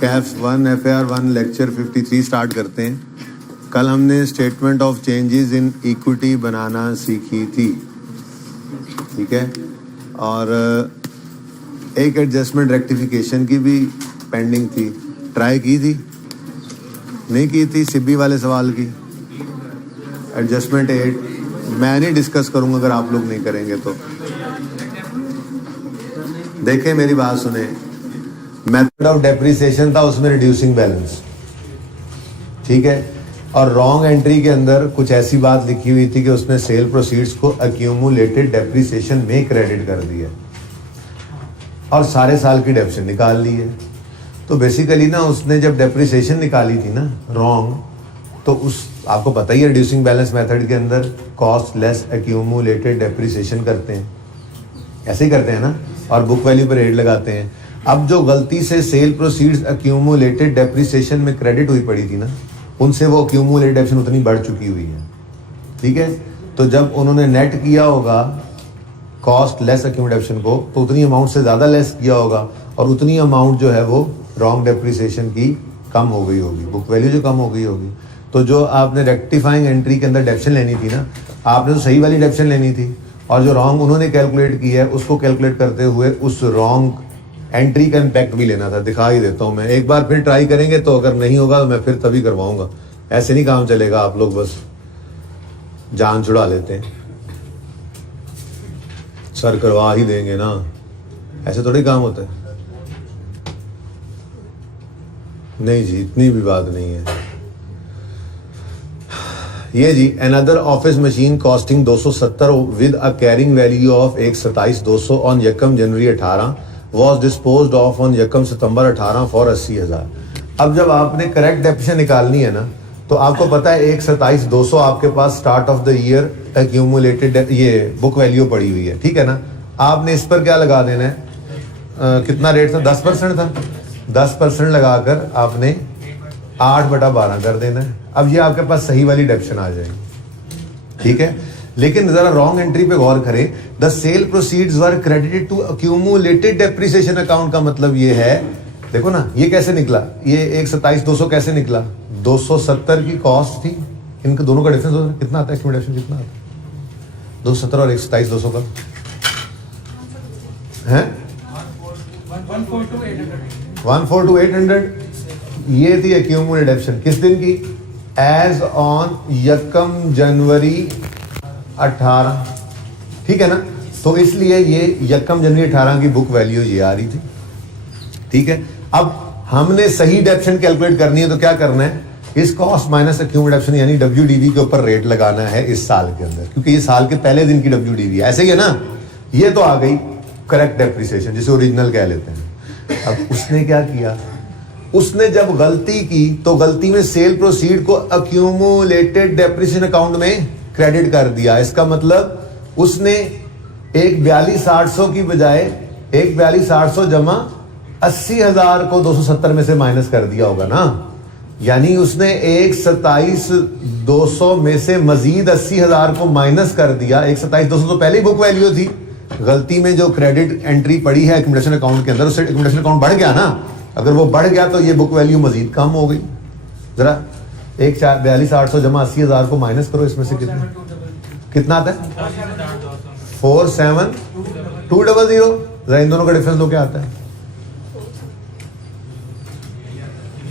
Kaif 1 FAR 1 lecture 53 start करते हैं। कल हमने statement of changes in equity बनाना सीखी थी, ठीक है, और एक एडजस्टमेंट रेक्टिफिकेशन की भी पेंडिंग थी। ट्राई की थी, नहीं की थी सिब्बी वाले सवाल की। एडजस्टमेंट 8 मैं नहीं डिस्कस करूंगा अगर आप लोग नहीं करेंगे तो। देखें मेरी बात सुने, मेथड ऑफ डेप्रिसिएशन था उसमें रिड्यूसिंग बैलेंस, ठीक है, और रॉन्ग एंट्री के अंदर कुछ ऐसी बात लिखी हुई थी कि उसने सेल प्रोसीड्स को अक्यूमुलेटेड डेप्रिसिएशन में क्रेडिट कर दिया और सारे साल की डेप्शन निकाल ली है। तो बेसिकली ना उसने जब डेप्रिसिएशन निकाली थी ना रॉन्ग, तो उस आपको पता ही है रिड्यूसिंग बैलेंस मेथड के अंदर कॉस्ट लेस अक्यूमुलेटेड डेप्रिसिएशन करते हैं, ऐसे ही करते हैं ना, और बुक वैल्यू पर रेट लगाते हैं। अब जो गलती से सेल प्रोसीड्स अक्यूमुलेटेड डेप्रिसिएशन में क्रेडिट हुई पड़ी थी ना, उनसे वो अक्यूमुलेटेड डेप्शन उतनी बढ़ चुकी हुई है, ठीक है। तो जब उन्होंने नेट किया होगा कॉस्ट लेस अक्यूमुलेशन को, तो उतनी अमाउंट से ज़्यादा लेस किया होगा और उतनी अमाउंट जो है वो रॉन्ग डेप्रिसिएशन की कम हो गई होगी, बुक वैल्यू जो कम हो गई होगी। तो जो आपने रेक्टिफाइंग एंट्री के अंदर डेप्शन लेनी थी ना, आपने तो सही वाली डेप्शन लेनी थी, और जो रॉन्ग उन्होंने कैलकुलेट की है उसको कैलकुलेट करते हुए उस रॉन्ग एंट्री का इम्पैक्ट भी लेना था। दिखा ही देता हूँ मैं, एक बार फिर ट्राई करेंगे तो अगर नहीं होगा तो मैं फिर तभी करवाऊंगा। ऐसे नहीं काम चलेगा, आप लोग बस जान छुड़ा लेते हैं, सर करवा ही देंगे ना, ऐसे थोड़ी काम होता है। नहीं जी, इतनी भी बात नहीं है। ये जी, another office machine costing 270 with a carrying value of 127,200 on यकम जनवरी 18 वॉज डिस्पोज्ड ऑफ ऑन यकम सितंबर 18 फॉर 80,000। अब जब आपने करेक्ट डेप्शन निकालनी है ना, तो आपको पता है 127,200 आपके पास start of the year accumulated ये बुक वैल्यू पड़ी हुई है, ठीक है ना। आपने इस पर क्या लगा देना है, कितना रेट था, 10% था, 10% लगाकर आपने 8/12 कर देना है। अब ये आपके पास सही वाली डेप्शन आ जाएगी, ठीक है। लेकिन जरा रॉन्ग एंट्री पे गौर करें, the sale proceeds were credited to accumulated depreciation account का मतलब ये है, देखो ना ये कैसे निकला, ये 127,200 कैसे निकला, 270 की कॉस्ट थी, इनके दोनों का डिफरेंस कितना आता है, एक्यूमुलेशन कितना आता है 270 और 127,200 का है 142,800। ये थी एक्यूमुलेटेड डेप्शन किस दिन की, एज ऑन यकम जनवरी 18, ठीक है ना। तो इसलिए ये यकम जनवरी 18 की बुक वैल्यू ये आ रही थी, ठीक है। अब हमने सही डेप्शन कैलकुलेट करनी है तो क्या करना है, इस कॉस्ट माइनस एक्यूमुलेटेड डेप्शन यानी WDV के ऊपर रेट लगाना है इस साल के अंदर, क्योंकि ये साल के पहले दिन की WDV है, ऐसे ही है ना। ये तो आ गई करेक्ट डेप्रिसिएशन जिसे ओरिजिनल कह लेते हैं। अब उसने क्या किया, उसने जब गलती की तो गलती में सेल प्रोसीड को अक्यूमुलेटेड डेप्रिसिएशन अकाउंट में क्रेडिट कर दिया। इसका मतलब उसने एक 42,800 की बजाय एक 42,800 जमा 80,000 को 270 में से माइनस कर दिया होगा ना, यानी उसने 127,200 में से मजीद 80,000 को माइनस कर दिया। 127,200 तो पहले ही बुक वैल्यू थी, गलती में जो क्रेडिट एंट्री पड़ी है एक्यूमुलेशन अकाउंट के अंदर, उससे एक्यूमुलेशन अकाउंट बढ़ गया ना। अगर वो बढ़ गया तो ये बुक वैल्यू मजीद कम हो गई। जरा 42,800 जमा 80,000 को माइनस करो, इसमें से कितना आता है 47,200। जरा इन दोनों का डिफरेंस लो, क्या आता है।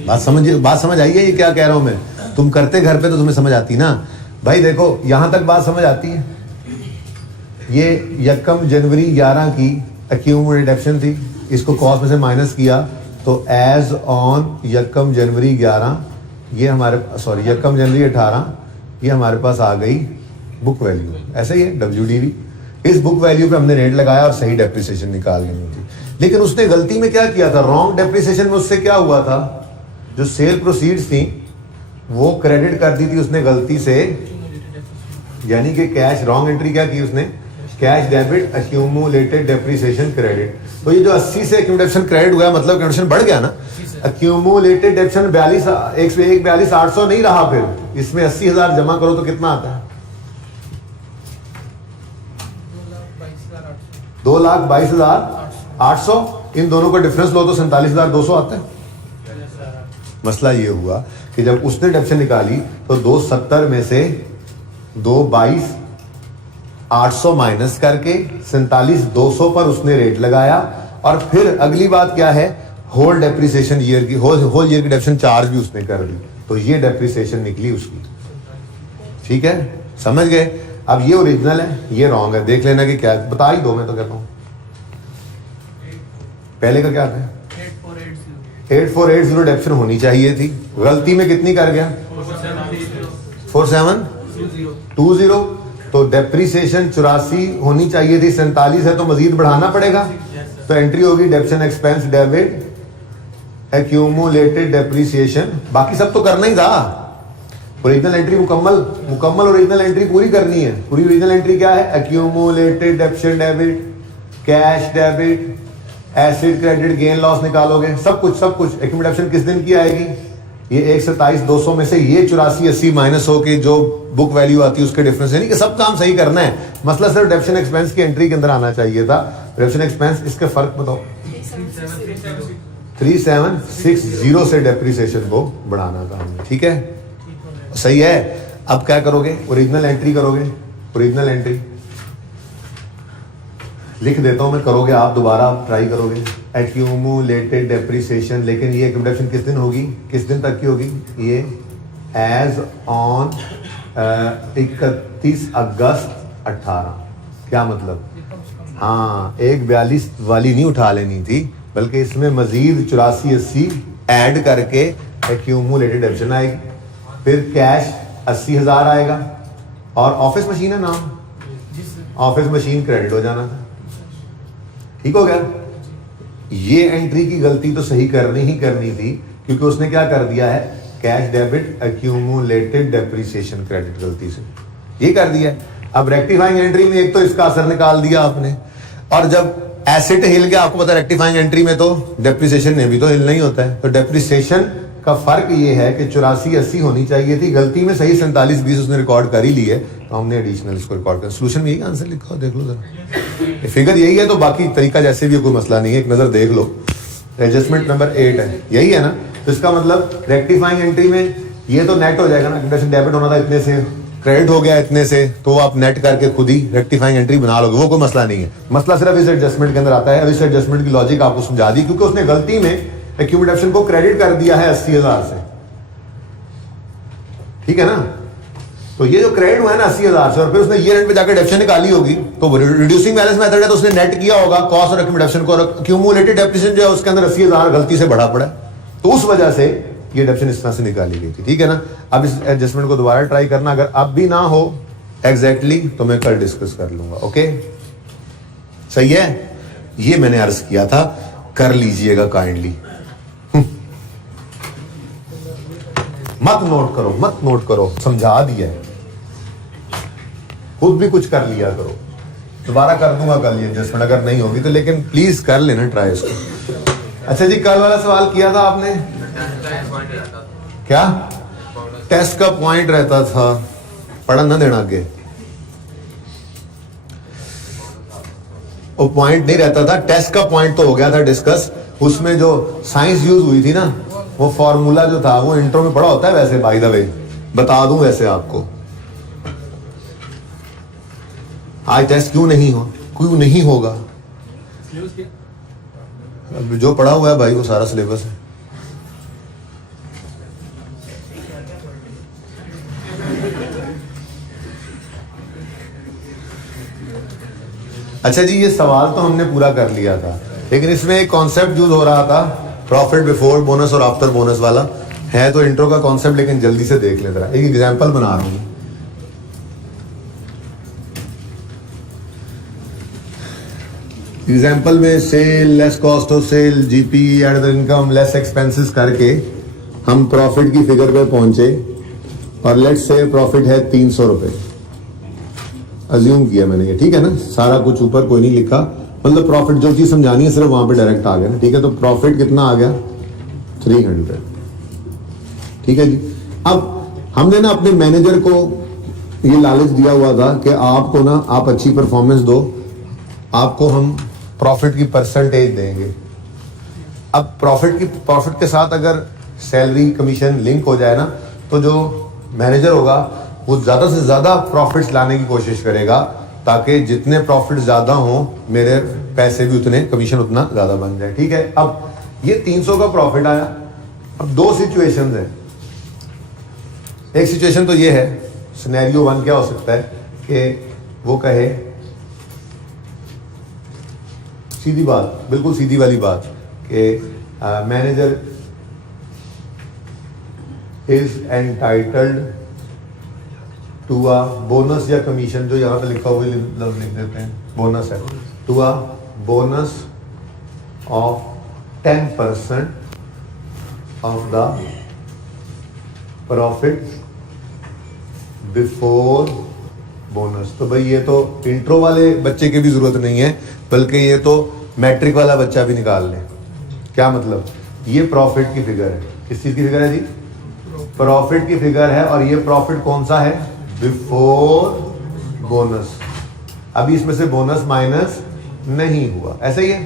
बात समझ आई है ये क्या कह रहा हूं मैं, तुम करते घर पे तो तुम्हें समझ आती ना भाई। देखो यहां तक बात समझ आती है। ये यकम जनवरी 11 की एक्यूमुलेटेड डेप्शन थी, इसको कॉस्ट में से माइनस किया तो एज ऑन यकम जनवरी 11 ये हमारे, सॉरी यकम जनवरी 18 ये हमारे पास आ गई बुक वैल्यू, ऐसे ही है WDV। इस बुक वैल्यू पे हमने रेट लगाया और सही डेप्रिसिएशन निकाल लेनी थी। लेकिन उसने गलती में क्या किया था, रॉन्ग डेप्रिसिएशन में उससे क्या हुआ था, जो सेल प्रोसीड्स थी वो क्रेडिट कर दी थी उसने गलती से, यानी कि कैश रॉन्ग एंट्री क्या की उसने, cash debit accumulated depreciation credit. तो ये जो 80 से एक्यूमुलेशन क्रेडिट हुआ मतलब एक्यूमुलेशन बढ़ गया ना। अक्यूमुलेटेड डेप्शन 42,800 नहीं रहा, फिर इसमें 80,000 जमा करो तो कितना आता है 2,22,800। इन दोनों का डिफरेंस लो तो 47,200 आता है। मसला ये हुआ कि जब उसने डेप्शन निकाली तो 270 में से 222,800 माइनस करके 47,200 पर उसने रेट लगाया। और फिर अगली बात क्या है, होल डेप्रिसिएशन ईयर की, होल ईयर की डेप्शन चार्ज भी उसने कर दी, तो ये डेप्रिसिएशन निकली उसकी। ठीक है, समझ गए। अब ये ओरिजिनल है, ये रॉन्ग है, देख लेना कि क्या है। बता ही दो, मैं तो कहता हूं पहले का क्या था, 8480 डेप्शन होनी चाहिए थी, गलती में कितनी कर गया, 4720। तो डेप्रिसिएशन 84 होनी चाहिए थी, 47 है तो मजीद बढ़ाना पड़ेगा। तो एंट्री होगी डेप्शन एक्सपेंस डेबिट एक्यूमुलेटेड डेप्रिसिएशन, बाकी सब तो करना ही था। ओरिजिनल एंट्री मुकम्मल ओरिजिनल एंट्री पूरी करनी है। पूरी ओरिजिनल एंट्री क्या है, accumulated डेप्शन debit, cash debit, acid credit, gain loss निकालोगे, सब कुछ। एक्यूमुलेशन किस दिन की आएगी, ये 127,200 में से ये 8480 माइनस होके जो बुक वैल्यू आती है उसके डिफरेंस, यानी कि सब काम सही करना है। मसला सिर्फ डेप्शन एक्सपेंस की एंट्री के अंदर आना चाहिए था। डेप्शन एक्सपेंस, इसके फर्क बताओ। 3760 से डेप्रिसिएशन को बढ़ाना था हमने, ठीक है, सही है। अब क्या करोगे, ओरिजिनल एंट्री करोगे। ओरिजिनल एंट्री लिख देता हूं मैं, करोगे आप, दोबारा ट्राई करोगे। एक्यूमुलेटेड डेप्रिसिएशन, लेकिन ये एक्यूमुलेशन किस दिन होगी, किस दिन तक की होगी, ये एज ऑन 31 अगस्त 18। क्या मतलब, हाँ, 142 वाली नहीं उठा लेनी थी, बल्कि इसमें मजीद 8480 ऐड करके एक्यूमुलेटेड डेप्शन आएगी। फिर कैश 80,000 आएगा, और ऑफिस मशीन है नाम, ऑफिस मशीन क्रेडिट हो जाना था। ठीक हो गया। ये एंट्री की गलती तो सही करनी ही करनी थी, क्योंकि उसने क्या कर दिया है, cash debit accumulated depreciation credit गलती से ये कर दिया। अब रेक्टिफाइंग एंट्री में एक तो इसका असर निकाल दिया आपने, और जब एसेट हिल गया, आपको पता है रेक्टिफाइंग एंट्री में तो डेप्रिसिएशन में भी तो हिलना ही होता है। तो डेप्रिसिएशन का फर्क ये है कि 8480 होनी चाहिए थी, गलती में सही 4720 उसने रिकॉर्ड कर ही ली है, तो हमने एडिशनल इसको रिकॉर्ड कर। सोल्यूशन में यही आंसर लिखा हो, देख लो जरा, फिगर यही है, तो बाकी तरीका जैसे भी कोई मसला नहीं है, एक नजर देख लो। एडजस्टमेंट नंबर 8 है, यही है ना। तो इसका मतलब रेक्टिफाइंग एंट्री में ये तो नेट हो जाएगा ना, डेबिट होना था इतने से, क्रेडिट हो गया इतने से, तो आप नेट करके खुद ही रेक्टिफाइंग एंट्री बना लोगे, वो कोई मसला नहीं है। मसला सिर्फ इस एडजस्टमेंट के अंदर आता है। अब इस एडजस्टमेंट की लॉजिक आपको समझा दी, क्योंकि उसने गलती में एक्यूमुलेशन को क्रेडिट कर दिया है 80,000 से, ठीक है ना। तो ये जो क्रेडिट हुआ है ना 80,000 से, और फिर उसने ईयर एंड पे जाकर डेप्शन निकाली होगी, तो रिड्यूसिंग बैलेंस मेथड है, तो उसने नेट किया होगा कॉस्ट और एक्यूमुलेशन को, और एक्यूमुलेटेड डेप्रिसिएशन जो है उसके अंदर 80,000 गलती से बढ़ा पड़ा, तो उस वजह से ये डेप्शन इस तरह से निकाली गई थी, ठीक है ना। अब इस एडजस्टमेंट को दोबारा ट्राई करना, अगर अब भी ना हो एग्जैक्टली तो मैं कल डिस्कस कर लूंगा, ओके, सही है। ये मैंने अर्ज किया था, कर लीजिएगा काइंडली। मत नोट करो, समझा दिया है, खुद भी कुछ कर लिया करो। दोबारा कर दूंगा कल ये एडजस्टमेंट, अगर नहीं होगी तो, लेकिन प्लीज कर लेना ट्राई इसको। अच्छा जी, कल वाला सवाल किया था आपने, क्या टेस्ट का पॉइंट रहता था, पढ़ा ना देना आगे, वो पॉइंट नहीं रहता था, टेस्ट का पॉइंट तो हो गया था डिस्कस। उसमें जो साइंस यूज हुई थी ना, वो फॉर्मूला जो था वो इंट्रो में पढ़ा होता है, वैसे बाय द वे बता दूं वैसे आपको। आज टेस्ट क्यों नहीं होगा, अब जो पढ़ा हुआ है भाई वो सारा सिलेबस है। अच्छा जी, ये सवाल तो हमने पूरा कर लिया था, लेकिन इसमें एक कॉन्सेप्ट यूज हो रहा था, प्रॉफिट बिफोर बोनस और आफ्टर बोनस वाला है, तो इंट्रो का कॉन्सेप्ट लेकिन जल्दी से देख लेते रहा। एक एग्जांपल बना रहा हूं, एग्जांपल में sale less cost of sale, GP add the income less expenses करके हम प्रॉफिट की फिगर पे पहुंचे, और लेट्स से प्रॉफिट है 300 रुपए, अज्यूम किया मैंने ये, ठीक है ना, सारा कुछ ऊपर कोई नहीं लिखा, मतलब प्रॉफिट जो चीज समझानी है सिर्फ वहां पे डायरेक्ट आ गया ना, ठीक है। तो प्रॉफिट कितना आ गया, 300, ठीक है जी। अब हमने ना अपने मैनेजर को ये लालच दिया हुआ था कि आपको ना, आप अच्छी परफॉर्मेंस दो, आपको हम प्रॉफिट की परसेंटेज देंगे। अब प्रॉफिट के साथ अगर सैलरी कमीशन लिंक हो जाए ना, तो जो मैनेजर होगा वो ज़्यादा से ज़्यादा प्रॉफिट्स लाने की कोशिश करेगा, ताकि जितने प्रॉफिट ज़्यादा हों मेरे पैसे भी उतने, कमीशन उतना ज़्यादा बन जाए। ठीक है, अब ये 300 का प्रॉफिट आया। अब दो सिचुएशंस है। एक सिचुएशन तो ये है, सिनेरियो 1 क्या हो सकता है कि वो कहे, सीधी बात, बिल्कुल सीधी वाली बात, कि manager is entitled to a bonus या कमीशन, जो यहाँ पे लिखा हुआ लफ्ज लिख देते हैं, बोनस है, to a bonus of 10% of the profit before bonus. तो भाई ये तो इंट्रो वाले बच्चे की भी जरूरत नहीं है, बल्कि ये तो मैट्रिक वाला बच्चा भी निकाल ले। क्या मतलब, ये प्रॉफिट की फिगर है। किस चीज की फिगर है जी? प्रॉफिट की फिगर है, और ये प्रॉफिट कौन सा है? Before bonus. अभी इसमें से बोनस माइनस नहीं हुआ, ऐसा ही है।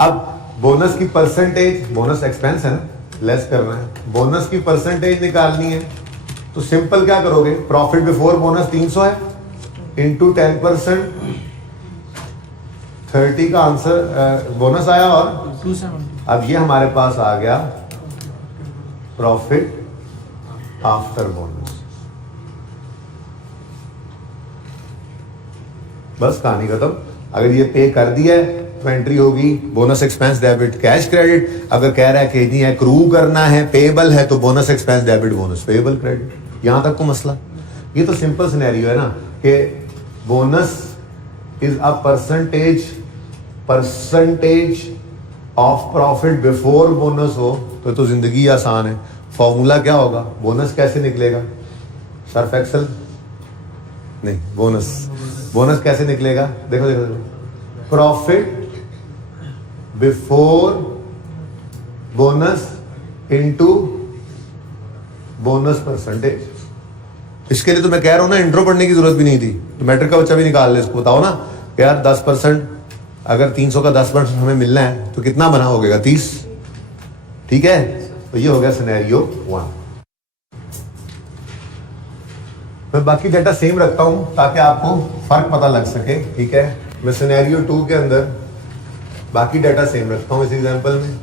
अब बोनस की परसेंटेज, बोनस एक्सपेंस है ना, लेस करना है, बोनस की परसेंटेज निकालनी है, तो सिंपल क्या करोगे, प्रॉफिट बिफोर बोनस 300 है, इंटू 10%, 30 का आंसर बोनस आया, और 270। अब ये हमारे पास आ गया प्रॉफिट आफ्टर बोनस। बस कहानी खत्म। अगर ये पे कर दिया है तो एंट्री होगी bonus expense debit cash credit. अगर कह रहा है कि नहीं एक्रू करना है, पेएबल है, तो bonus expense debit bonus payable credit. यहां तक को मसला। ये तो सिंपल सिनेरियो है ना, कि bonus is a percentage of profit before bonus हो तो जिंदगी आसान है। फॉर्मूला क्या होगा, बोनस कैसे निकलेगा? सर्फ एक्सेल नहीं, बोनस कैसे निकलेगा? देखो देखो देखो, profit before bonus into bonus percentage. इसके लिए तो मैं कह रहा हूं ना, इंट्रो पढ़ने की जरूरत भी नहीं थी, तो मैट्रिक का बच्चा भी निकाल ले। इसको बताओ ना कि यार 10%, अगर 300 का 10% हमें मिलना है तो कितना बना होगा? 30। ठीक है, तो ये हो गया सिनेरियो 1। मैं बाकी डाटा सेम रखता हूं ताकि आपको फर्क पता लग सके। ठीक है, मैं सिनेरियो 2 के अंदर बाकी डाटा सेम रखता हूं इस एग्जांपल में।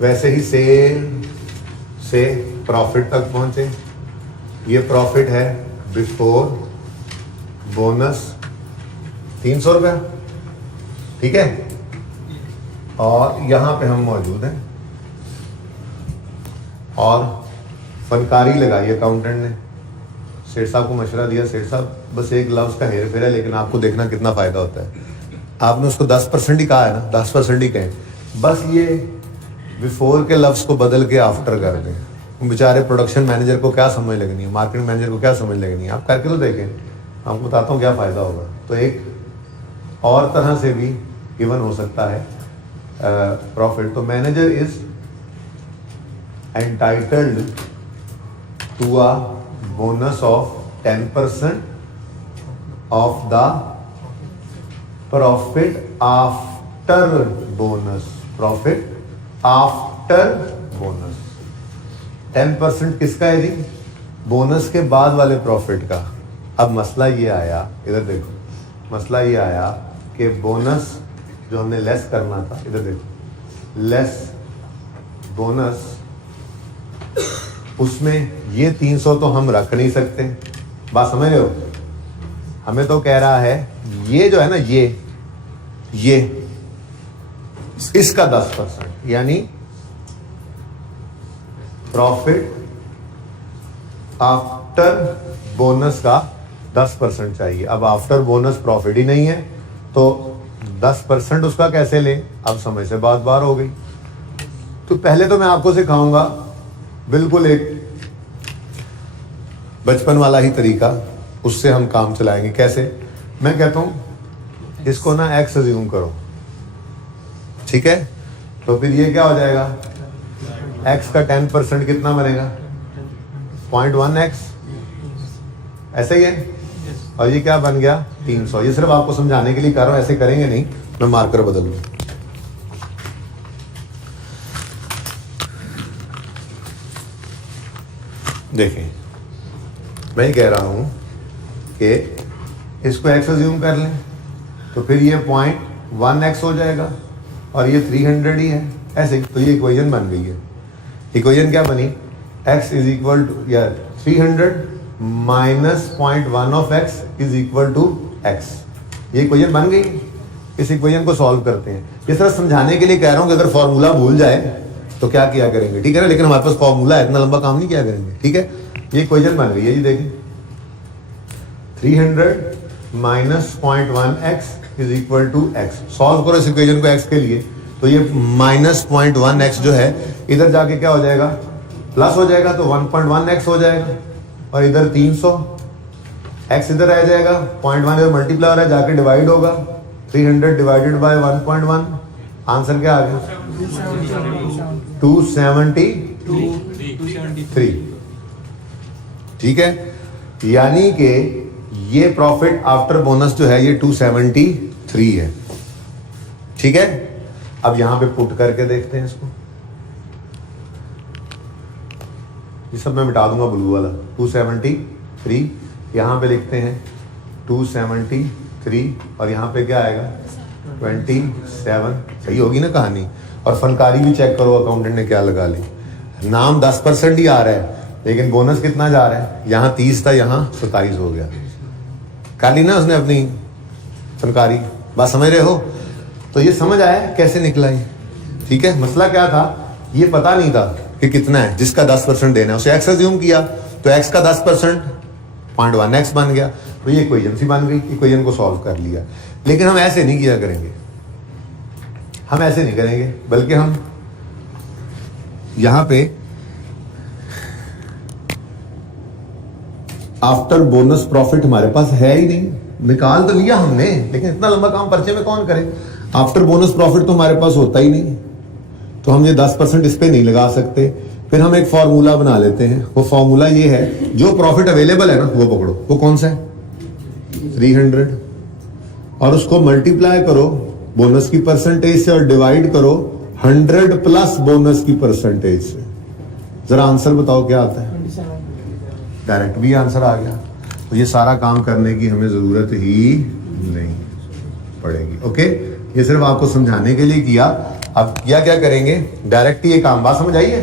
वैसे ही सेल से प्रॉफिट तक पहुंचे। ये प्रॉफिट है बिफोर बोनस 300 रुपया। ठीक है, और यहां पे हम मौजूद हैं और फनकारी लगाई अकाउंटेंट ने। सेठ साहब को मशवरा दिया, सेठ साहब बस एक लफ्ज का हेर फेर है, लेकिन आपको देखना कितना फायदा होता है। आपने उसको 10% ही कहा है ना, 10% ही कहें, बस ये बिफोर के लफ्ज को बदल के आफ्टर कर दें। बेचारे प्रोडक्शन मैनेजर को क्या समझ लगनी है, मार्केटिंग मैनेजर को क्या समझ लगनी है, आप करके तो देखें, आपको बताता हूँ क्या फायदा होगा। तो एक और तरह से भी गिवन हो सकता है प्रॉफिट। तो manager is entitled to a bonus of 10% of the profit after bonus। profit after bonus 10% किसका है जी? बोनस के बाद वाले प्रॉफिट का। अब मसला ये आया, इधर देखो, मसला ये आया कि बोनस जो हमने लेस करना था, इधर देखो, लेस बोनस, उसमें ये 300 तो हम रख नहीं सकते। बात समझ रहे हो? हमें तो कह रहा है ये जो है ना, ये इसका 10%, यानी प्रॉफिट आफ्टर बोनस का 10% चाहिए। अब आफ्टर बोनस प्रॉफिट ही नहीं है, तो 10% उसका कैसे ले? अब समझ से बात बार हो गई। तो पहले तो मैं आपको सिखाऊंगा बिल्कुल एक बचपन वाला ही तरीका, उससे हम काम चलाएंगे। कैसे? मैं कहता हूं इसको ना एक्स अज्यूम करो, ठीक है? तो फिर ये क्या हो जाएगा, एक्स का 10% कितना बनेगा? 0.1x, ऐसे ही है। और ये क्या बन गया? 300। ये सिर्फ आपको समझाने के लिए कर रहा हूं, ऐसे करेंगे नहीं, मैं मार्कर बदल लूं। देखें, मैं ही कह रहा हूं कि इसको x अज्यूम कर लें तो फिर ये 0.1x हो जाएगा और ये 300 ही है ऐसे। तो ये इक्वेशन बन गई है। इक्वेशन क्या बनी? x इज इक्वल टू या 300 minus 0.1 of x is equal to x। ये इक्वेशन बन गई। इस इक्वेशन को सॉल्व करते हैं। इस तरह समझाने के लिए कह रहा हूं कि अगर फॉर्मूला भूल जाए तो क्या किया करेंगे, ठीक है ना। लेकिन हमारे पास फॉर्मूला है, इतना लंबा काम नहीं किया करेंगे, ठीक है। ये इक्वेशन बन गई है जी, देखिए 300 minus 0.1x is equal to x। Solve करो इस इक्वेशन को x के लिए, तो ये माइनस 0.1x जो है इधर जाके क्या हो जाएगा, प्लस हो जाएगा, तो 1.1x हो जाएगा। और इधर 300 x इधर आ जाएगा, 0.1 इधर मल्टीप्लाई हो रहा है, जाके डिवाइड होगा। 300 डिवाइडेड बाय 1.1, आंसर क्या आ गया? 273। ठीक है, यानी कि ये प्रॉफिट आफ्टर बोनस जो है ये 273 है। ठीक है, अब यहां पे पुट करके देखते हैं इसको। ये सब मैं मिटा दूंगा ब्लू वाला। 273 यहां पे लिखते हैं 273 और यहां पे क्या आएगा 27। सही होगी ना कहानी। और फनकारी भी चेक करो अकाउंटेंट ने क्या लगा ली। नाम 10% ही आ रहा है लेकिन बोनस कितना जा रहा है, यहां 30 था यहां 27 हो गया। कर ली ना उसने अपनी फनकारी, बात समझ रहे हो। तो ये समझ आया कैसे निकला ये। ठीक है, मसला क्या था, ये पता नहीं था कि कितना है जिसका 10% देना है। उसे एक्स अज्यूम किया तो एक्स का 10% 0.1x बन गया। तो ये इक्वेशन सी बन गई, इक्वेशन को सॉल्व कर लिया। लेकिन हम ऐसे नहीं किया करेंगे, हम ऐसे नहीं करेंगे, बल्कि हम यहां पे आफ्टर बोनस प्रॉफिट हमारे पास है ही नहीं, निकाल तो लिया हमने लेकिन इतना लंबा काम पर्चे में कौन करे। आफ्टर बोनस प्रॉफिट तो हमारे पास होता ही नहीं, तो हम ये 10% इस पे नहीं लगा सकते। फिर हम एक फॉर्मूला बना लेते हैं। वो फॉर्मूला ये है, जो प्रॉफिट अवेलेबल है ना वो पकड़ो। वो कौन सा है? 300, और उसको मल्टीप्लाई करो बोनस की परसेंटेज से और डिवाइड करो 100 प्लस बोनस की परसेंटेज से। जरा आंसर बताओ क्या आता है। डायरेक्ट भी आंसर आ गया। तो ये सारा काम करने की हमें जरूरत ही नहीं पड़ेगी। ओके, ये सिर्फ आपको समझाने के लिए किया। अब क्या क्या करेंगे, डायरेक्ट ये काम, बात समझ आई है।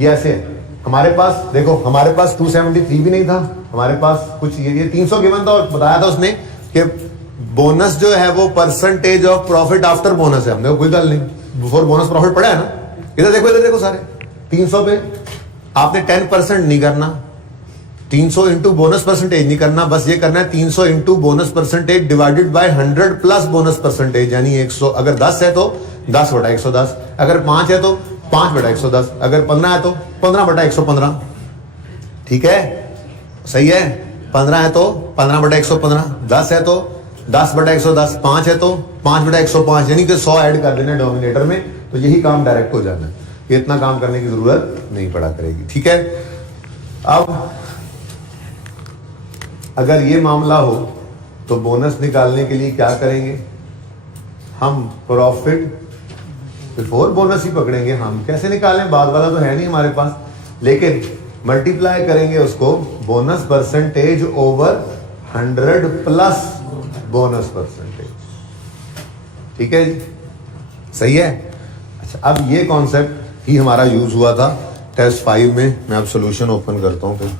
ये ऐसे है, हमारे पास देखो, हमारे पास 273 भी नहीं था, हमारे पास कुछ ये 300 गिवन था और बताया था उसने कि बोनस जो है वो percentage of profit after bonus है। हमने कोई गल नहीं, बिफोर बोनस प्रॉफिट पड़ा है ना। इधर देखो सारे 300 पे आपने 10% नहीं करना, 300 इंटू बोनस परसेंटेज नहीं करना, बस ये करना है 300 into bonus percentage divided by 100 plus bonus percentage, यानी 100। अगर 10 है तो 10/110, अगर 5 है तो 5/110, अगर 15 है तो 15/115। ठीक है, सही है। 15 है तो 15/115, 10 है तो 10/110, 5 है तो 5/105, यानी कि 100 ऐड कर देना डोमिनेटर में, तो यही काम डायरेक्ट हो जाना है। ये इतना काम करने की जरूरत नहीं पड़ा करेगी। ठीक है, अब अगर ये मामला हो तो बोनस निकालने के लिए क्या करेंगे, हम प्रॉफिट बिफोर बोनस ही पकड़ेंगे। हम कैसे निकालें, बाद वाला तो है नहीं हमारे पास, लेकिन मल्टीप्लाई करेंगे उसको bonus percentage over 100 plus bonus percentage. ठीक है जी, सही है। अच्छा, अब ये कॉन्सेप्ट ही हमारा यूज हुआ था टेस्ट 5 में। मैं अब सॉल्यूशन ओपन करता हूं। फिर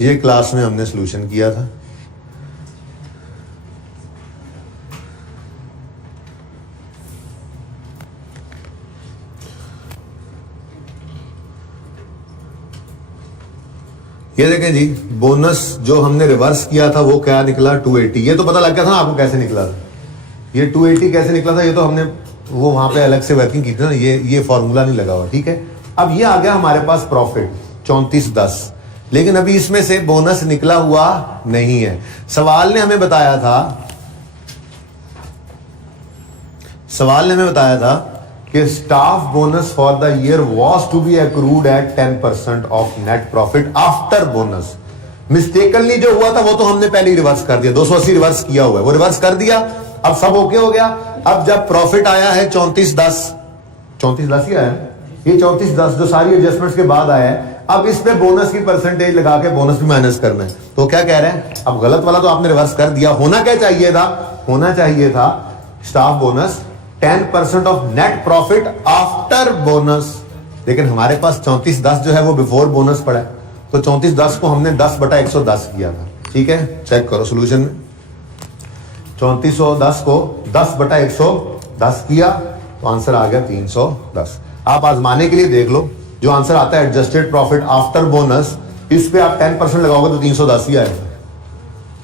ये क्लास में हमने सॉल्यूशन किया था। ये देखें जी, बोनस जो हमने रिवर्स किया था वो क्या निकला 280। ये तो पता लग गया था ना आपको कैसे निकला था। ये 280 कैसे निकला था, ये तो हमने वो वहां पे अलग से वर्किंग की थी ना। ये फॉर्मूला नहीं लगा हुआ। ठीक है, अब ये आ गया हमारे पास प्रॉफिट 3410, लेकिन अभी इसमें से बोनस निकला हुआ नहीं है। सवाल ने हमें बताया था कि staff bonus for the year was to be accrued at 10% of net profit after bonus. Mistakenly जो हुआ था वो तो हमने पहले ही रिवर्स कर दिया, 280 रिवर्स किया हुआ है, वो रिवर्स कर दिया। अब सब ओके हो गया। अब जब प्रॉफिट आया है 3410, 3410 ही आया, ये 3410 जो सारी एडजस्टमेंट्स के बाद आया है। अब इस पे बोनस की परसेंटेज लगा के बोनस भी माइनस करना है। तो क्या कह रहे हैं, अब गलत वाला तो आपने रिवर्स कर दिया। होना क्या चाहिए था, होना चाहिए था staff bonus 10% of net profit after bonus, लेकिन हमारे पास 3410 जो है वो बिफोर बोनस पड़ा है, तो 3410 को हमने 10/110 किया था। ठीक है, चेक करो सोल्यूशन में, 3410 को 10/110 किया तो आंसर आ गया 310। आप आजमाने के लिए देख लो, जो आंसर आता है एडजस्टेड प्रॉफिट आफ्टर बोनस, इस पे आप 10% लगाओगे तो 310 ही आएगा,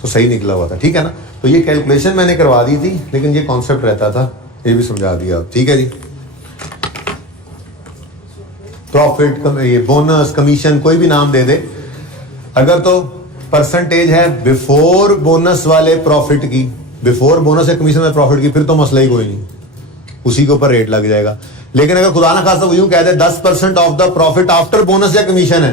तो सही निकला हुआ था। ठीक है ना, तो ये कैलकुलेशन मैंने करवा दी थी, लेकिन ये कॉन्सेप्ट रहता था, ये भी समझा दिया। ठीक है जी, प्रॉफिट, ये बोनस, कमीशन, कोई भी नाम दे दे, अगर तो परसेंटेज है बिफोर बोनस वाले प्रॉफिट की, बिफोर बोनस या कमीशन वाले प्रॉफिट की, फिर तो मसला ही कोई नहीं, उसी के ऊपर रेट लग जाएगा। लेकिन अगर खुदा ना खासा वो यूं कह दे 10% of the profit after bonus या कमीशन है,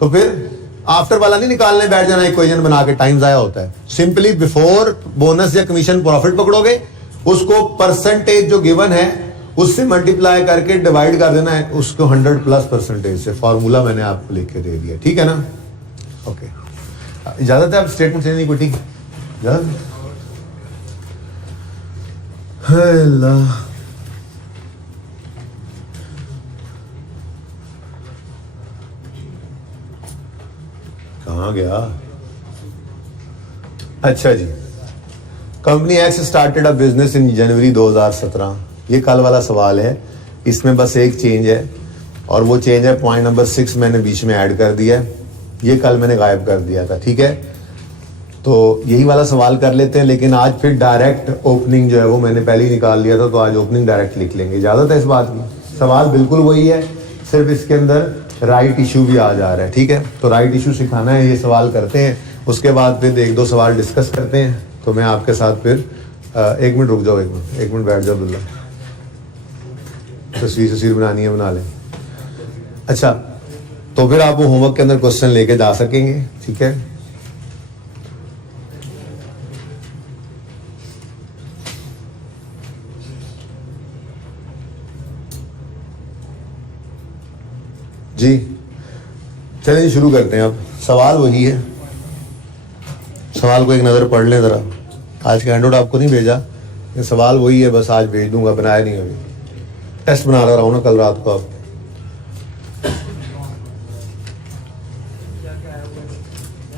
तो फिर आफ्टर वाला नहीं निकालने बैठ जाना इक्वेशन बना के, टाइम जाया होता है। सिंपली बिफोर बोनस या कमीशन प्रॉफिट पकड़ोगे, उसको परसेंटेज जो गिवन है उससे मल्टीप्लाई करके डिवाइड कर देना है, उसको 100+ % से। फॉर्मूला मैंने आपको लिख के दे दिया। ठीक है ना, ओके, इजाजत है। आप स्टेटमेंट चेंज इक्विटी इजाजत। अल्लाह, कहाँ गया? अच्छा जी, company X started a business in January 2017। ये कल वाला सवाल है, इसमें बस एक चेंज है, और वो चेंज है पॉइंट नंबर 6 मैंने बीच में ऐड कर दिया है, ये कल मैंने गायब कर दिया था। ठीक है, तो यही वाला सवाल कर लेते हैं, लेकिन आज फिर डायरेक्ट ओपनिंग जो है वो मैंने पहले ही निकाल लिया था, तो आज ओपनिंग डायरेक्ट लिख लेंगे। इजाजत है इस बात की? सवाल बिल्कुल वही है, सिर्फ इसके अंदर राइट इशू भी आ जा रहा है। ठीक है, तो राइट इशू सिखाना है, ये सवाल करते हैं, उसके बाद फिर 1-2 सवाल डिस्कस करते हैं। तो मैं आपके साथ फिर 1 मिनट रुक जाओ, 1 मिनट बैठ जाओ अब्दुल्ला, तस्वीर बनानी है, बना लें। अच्छा, तो फिर आप वो होमवर्क के अंदर क्वेश्चन लेके जा सकेंगे। ठीक है, जी चलिए शुरू करते हैं। अब सवाल वही है, सवाल को एक नज़र पढ़ लें ज़रा। आज का हैंडआउट आपको नहीं भेजा, ये सवाल वही है, बस आज भेज दूंगा, बनाया नहीं अभी, टेस्ट बना रहा हूँ ना कल रात को। आप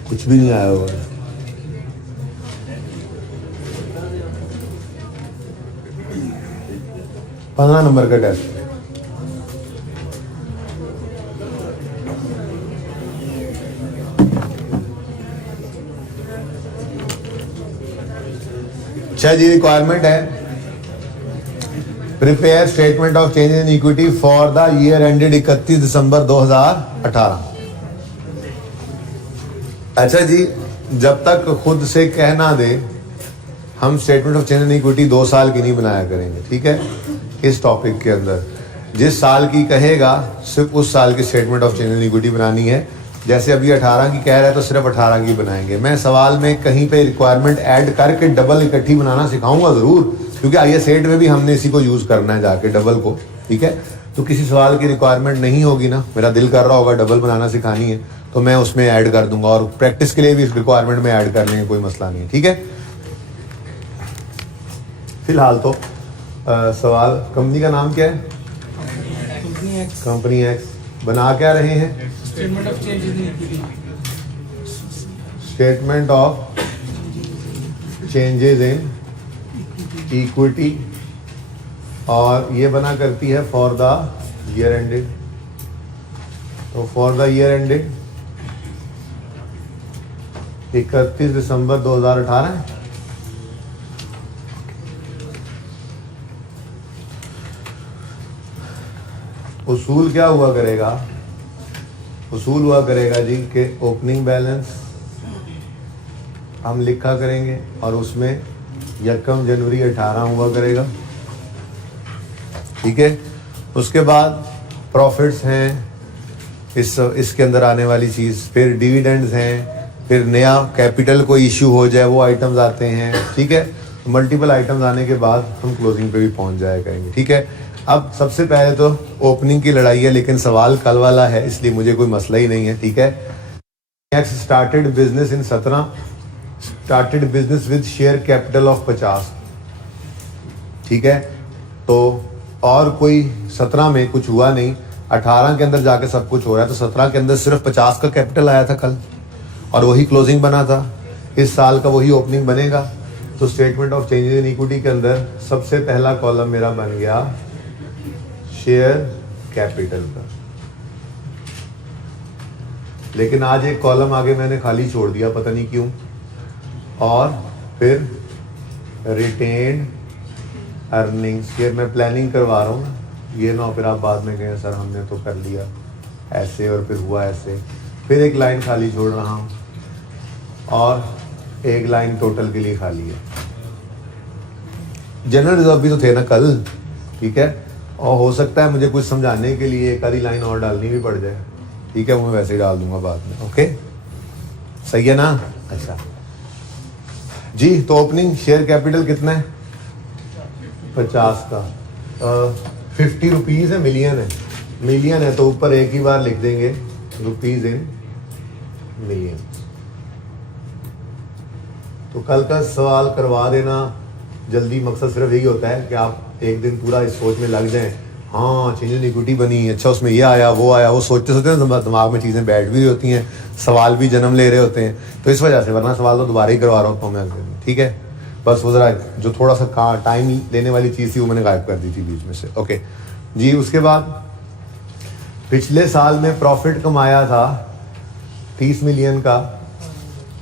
कुछ भी नहीं आया होगा, पंद्रह नंबर का टेस्ट। अच्छा जी, रिक्वायरमेंट है prepare statement of change in equity for the year ended 31 दिसंबर 2018। अच्छा जी, जब तक खुद से कहना दे, हम statement of change in equity 2 साल की नहीं बनाया करेंगे। ठीक है, इस टॉपिक के अंदर जिस साल की कहेगा सिर्फ उस साल की statement of change in equity बनानी है। जैसे अभी 18 की कह रहा है तो सिर्फ 18 की बनाएंगे। मैं सवाल में कहीं पे रिक्वायरमेंट ऐड करके डबल इकट्ठी बनाना सिखाऊंगा ज़रूर, क्योंकि IAS 8 में भी हमने इसी को यूज़ करना है जाके, डबल को। ठीक है, तो किसी सवाल की रिक्वायरमेंट नहीं होगी ना, मेरा दिल कर रहा होगा डबल बनाना सिखानी है, तो मैं उसमें ऐड कर दूंगा, और प्रैक्टिस के लिए भी इस रिक्वायरमेंट में ऐड कर लेंगे, कोई मसला नहीं है। ठीक है, फिलहाल तो सवाल, कंपनी का नाम क्या है? Company x. बना क्या रहे हैं? Statement of changes in equity. Statement of changes in equity, और ये बना करती है फॉर द ईयर एंडेड। तो फॉर द ईयर एंडेड 31 दिसंबर 2018। उसूल क्या हुआ करेगा? उसूल हुआ करेगा जी कि ओपनिंग बैलेंस हम लिखा करेंगे, और उसमें 1 जनवरी 18 हुआ करेगा। ठीक है, उसके बाद प्रॉफिट्स हैं, इसके अंदर आने वाली चीज़, फिर डिविडेंड्स हैं, फिर नया कैपिटल कोई इशू हो जाए वो आइटम्स आते हैं। ठीक है, मल्टीपल आइटम्स आने के बाद हम क्लोजिंग पे भी पहुंच जाया करेंगे। ठीक है, अब सबसे पहले तो ओपनिंग की लड़ाई है, लेकिन सवाल कल वाला है इसलिए मुझे कोई मसला ही नहीं है, ठीक है। Next started business in 17, started business with share capital of 50, ठीक है। तो और कोई 17 में कुछ हुआ नहीं, 18 के अंदर जाके सब कुछ हो रहा है, तो 17 के अंदर सिर्फ 50 का कैपिटल आया था कल और वही क्लोजिंग बना था। इस साल का वही ओपनिंग बनेगा। तो statement of changes in equity के अंदर सबसे पहला कॉलम मेरा बन गया शेयर कैपिटल का, लेकिन आज एक कॉलम आगे मैंने खाली छोड़ दिया, पता नहीं क्यों। और फिर रिटेन्ड अर्निंग्स, ये मैं प्लानिंग करवा रहा हूँ, ये ना फिर आप बाद में कहें सर हमने तो कर लिया ऐसे और फिर हुआ ऐसे। फिर एक लाइन खाली छोड़ रहा हूँ और एक लाइन टोटल के लिए खाली है। जनरल रिजर्व भी तो थे ना कल, ठीक है। और हो सकता है मुझे कुछ समझाने के लिए एक आधी लाइन और डालनी भी पड़ जाए, ठीक है, वो मैं वैसे ही डाल दूंगा बाद में। ओके, सही है ना। अच्छा जी, तो ओपनिंग शेयर कैपिटल कितना है? 50 का 50 रुपीज़ है, मिलियन है, मिलियन है तो ऊपर एक ही बार लिख देंगे रुपीज इन मिलियन। तो कल का सवाल करवा देना जल्दी, मकसद सिर्फ यही होता है कि आप एक दिन पूरा इस सोच में लग जाएं, हाँ चेंज इन इक्विटी बनी, अच्छा उसमें ये आया वो आया, वो सोचते सोचते ना दिमाग में चीज़ें बैठ भी होती हैं, सवाल भी जन्म ले रहे होते हैं, तो इस वजह से, वरना सवाल तो दोबारा ही करवा रहा हूँ मैं अगले दिन, ठीक है। बस वो ज़रा जो थोड़ा सा टाइम लेने वाली चीज़ थी वो मैंने गायब कर दी थी बीच में से। ओके जी, उसके बाद पिछले साल में प्रॉफिट कमाया था 30 मिलियन का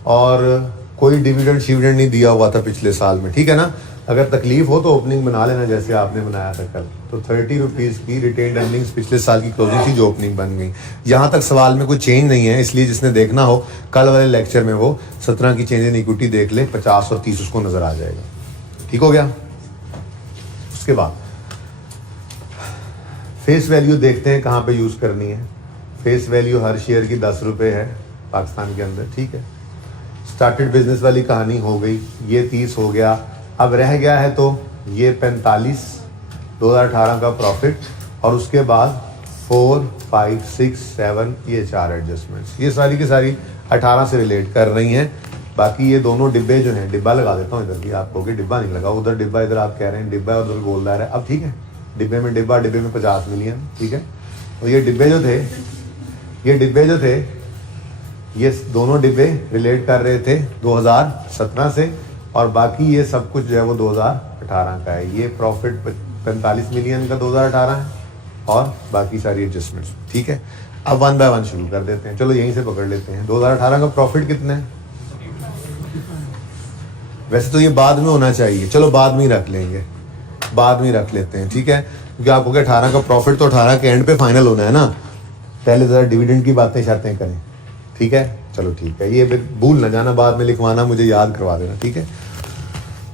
और कोई डिविडेंड शिविडेंड नहीं दिया हुआ था पिछले साल में, ठीक है ना। अगर तकलीफ हो तो ओपनिंग बना लेना जैसे आपने बनाया था कल। तो 30 रुपीज़ की रिटेन्ड अर्निंग्स पिछले साल की क्लोजिंग थी जो ओपनिंग बन गई। यहाँ तक सवाल में कोई चेंज नहीं है, इसलिए जिसने देखना हो कल वाले लेक्चर में वो 17 की चेंज इन इक्विटी देख ले, 50 और 30 उसको नजर आ जाएगा, ठीक हो गया। उसके बाद फेस वैल्यू देखते हैं कहाँ पे यूज़ करनी है। फेस वैल्यू हर शेयर की 10 रुपये है पाकिस्तान के अंदर, ठीक है। स्टार्टेड बिजनेस वाली कहानी हो गई, ये 30 हो गया। अब रह गया है तो ये 45 2018 का प्रॉफिट और उसके बाद 4, 5, 6, 7 ये 4 एडजस्टमेंट्स, ये सारी की सारी 18 से रिलेट कर रही हैं। बाकी ये दोनों डिब्बे जो हैं, डिब्बा लगा देता हूँ इधर भी, आप कहोगे डिब्बा नहीं लगा, उधर डिब्बा, इधर आप कह रहे हैं डिब्बा, उधर बोल रहा है। अब ठीक है, डिब्बे में डिब्बा, डिब्बे में 50 मिलियन, ठीक है। और ये डिब्बे जो थे, ये दोनों डिब्बे रिलेट कर रहे थे 2017 से, और बाकी ये सब कुछ जो है वो 2018 का है। ये प्रॉफिट 45 मिलियन का 2018 है और बाकी सारी एडजस्टमेंट्स, ठीक है। अब 1 बाय 1 शुरू कर देते हैं, चलो यहीं से पकड़ लेते हैं। 2018 का प्रॉफिट कितना है? वैसे तो ये बाद में होना चाहिए, चलो बाद में ही रख लेंगे, बाद में ही रख लेते हैं, ठीक है। क्योंकि आपको क्या 18 का प्रॉफिट तो 18 के एंड पे फाइनल होना है ना, पहले ज़रा डिविडेंड की बातें शातें करें, ठीक है। चलो ठीक है, ये भूल ना जाना, बाद में लिखवाना, मुझे याद करवा देना, ठीक है।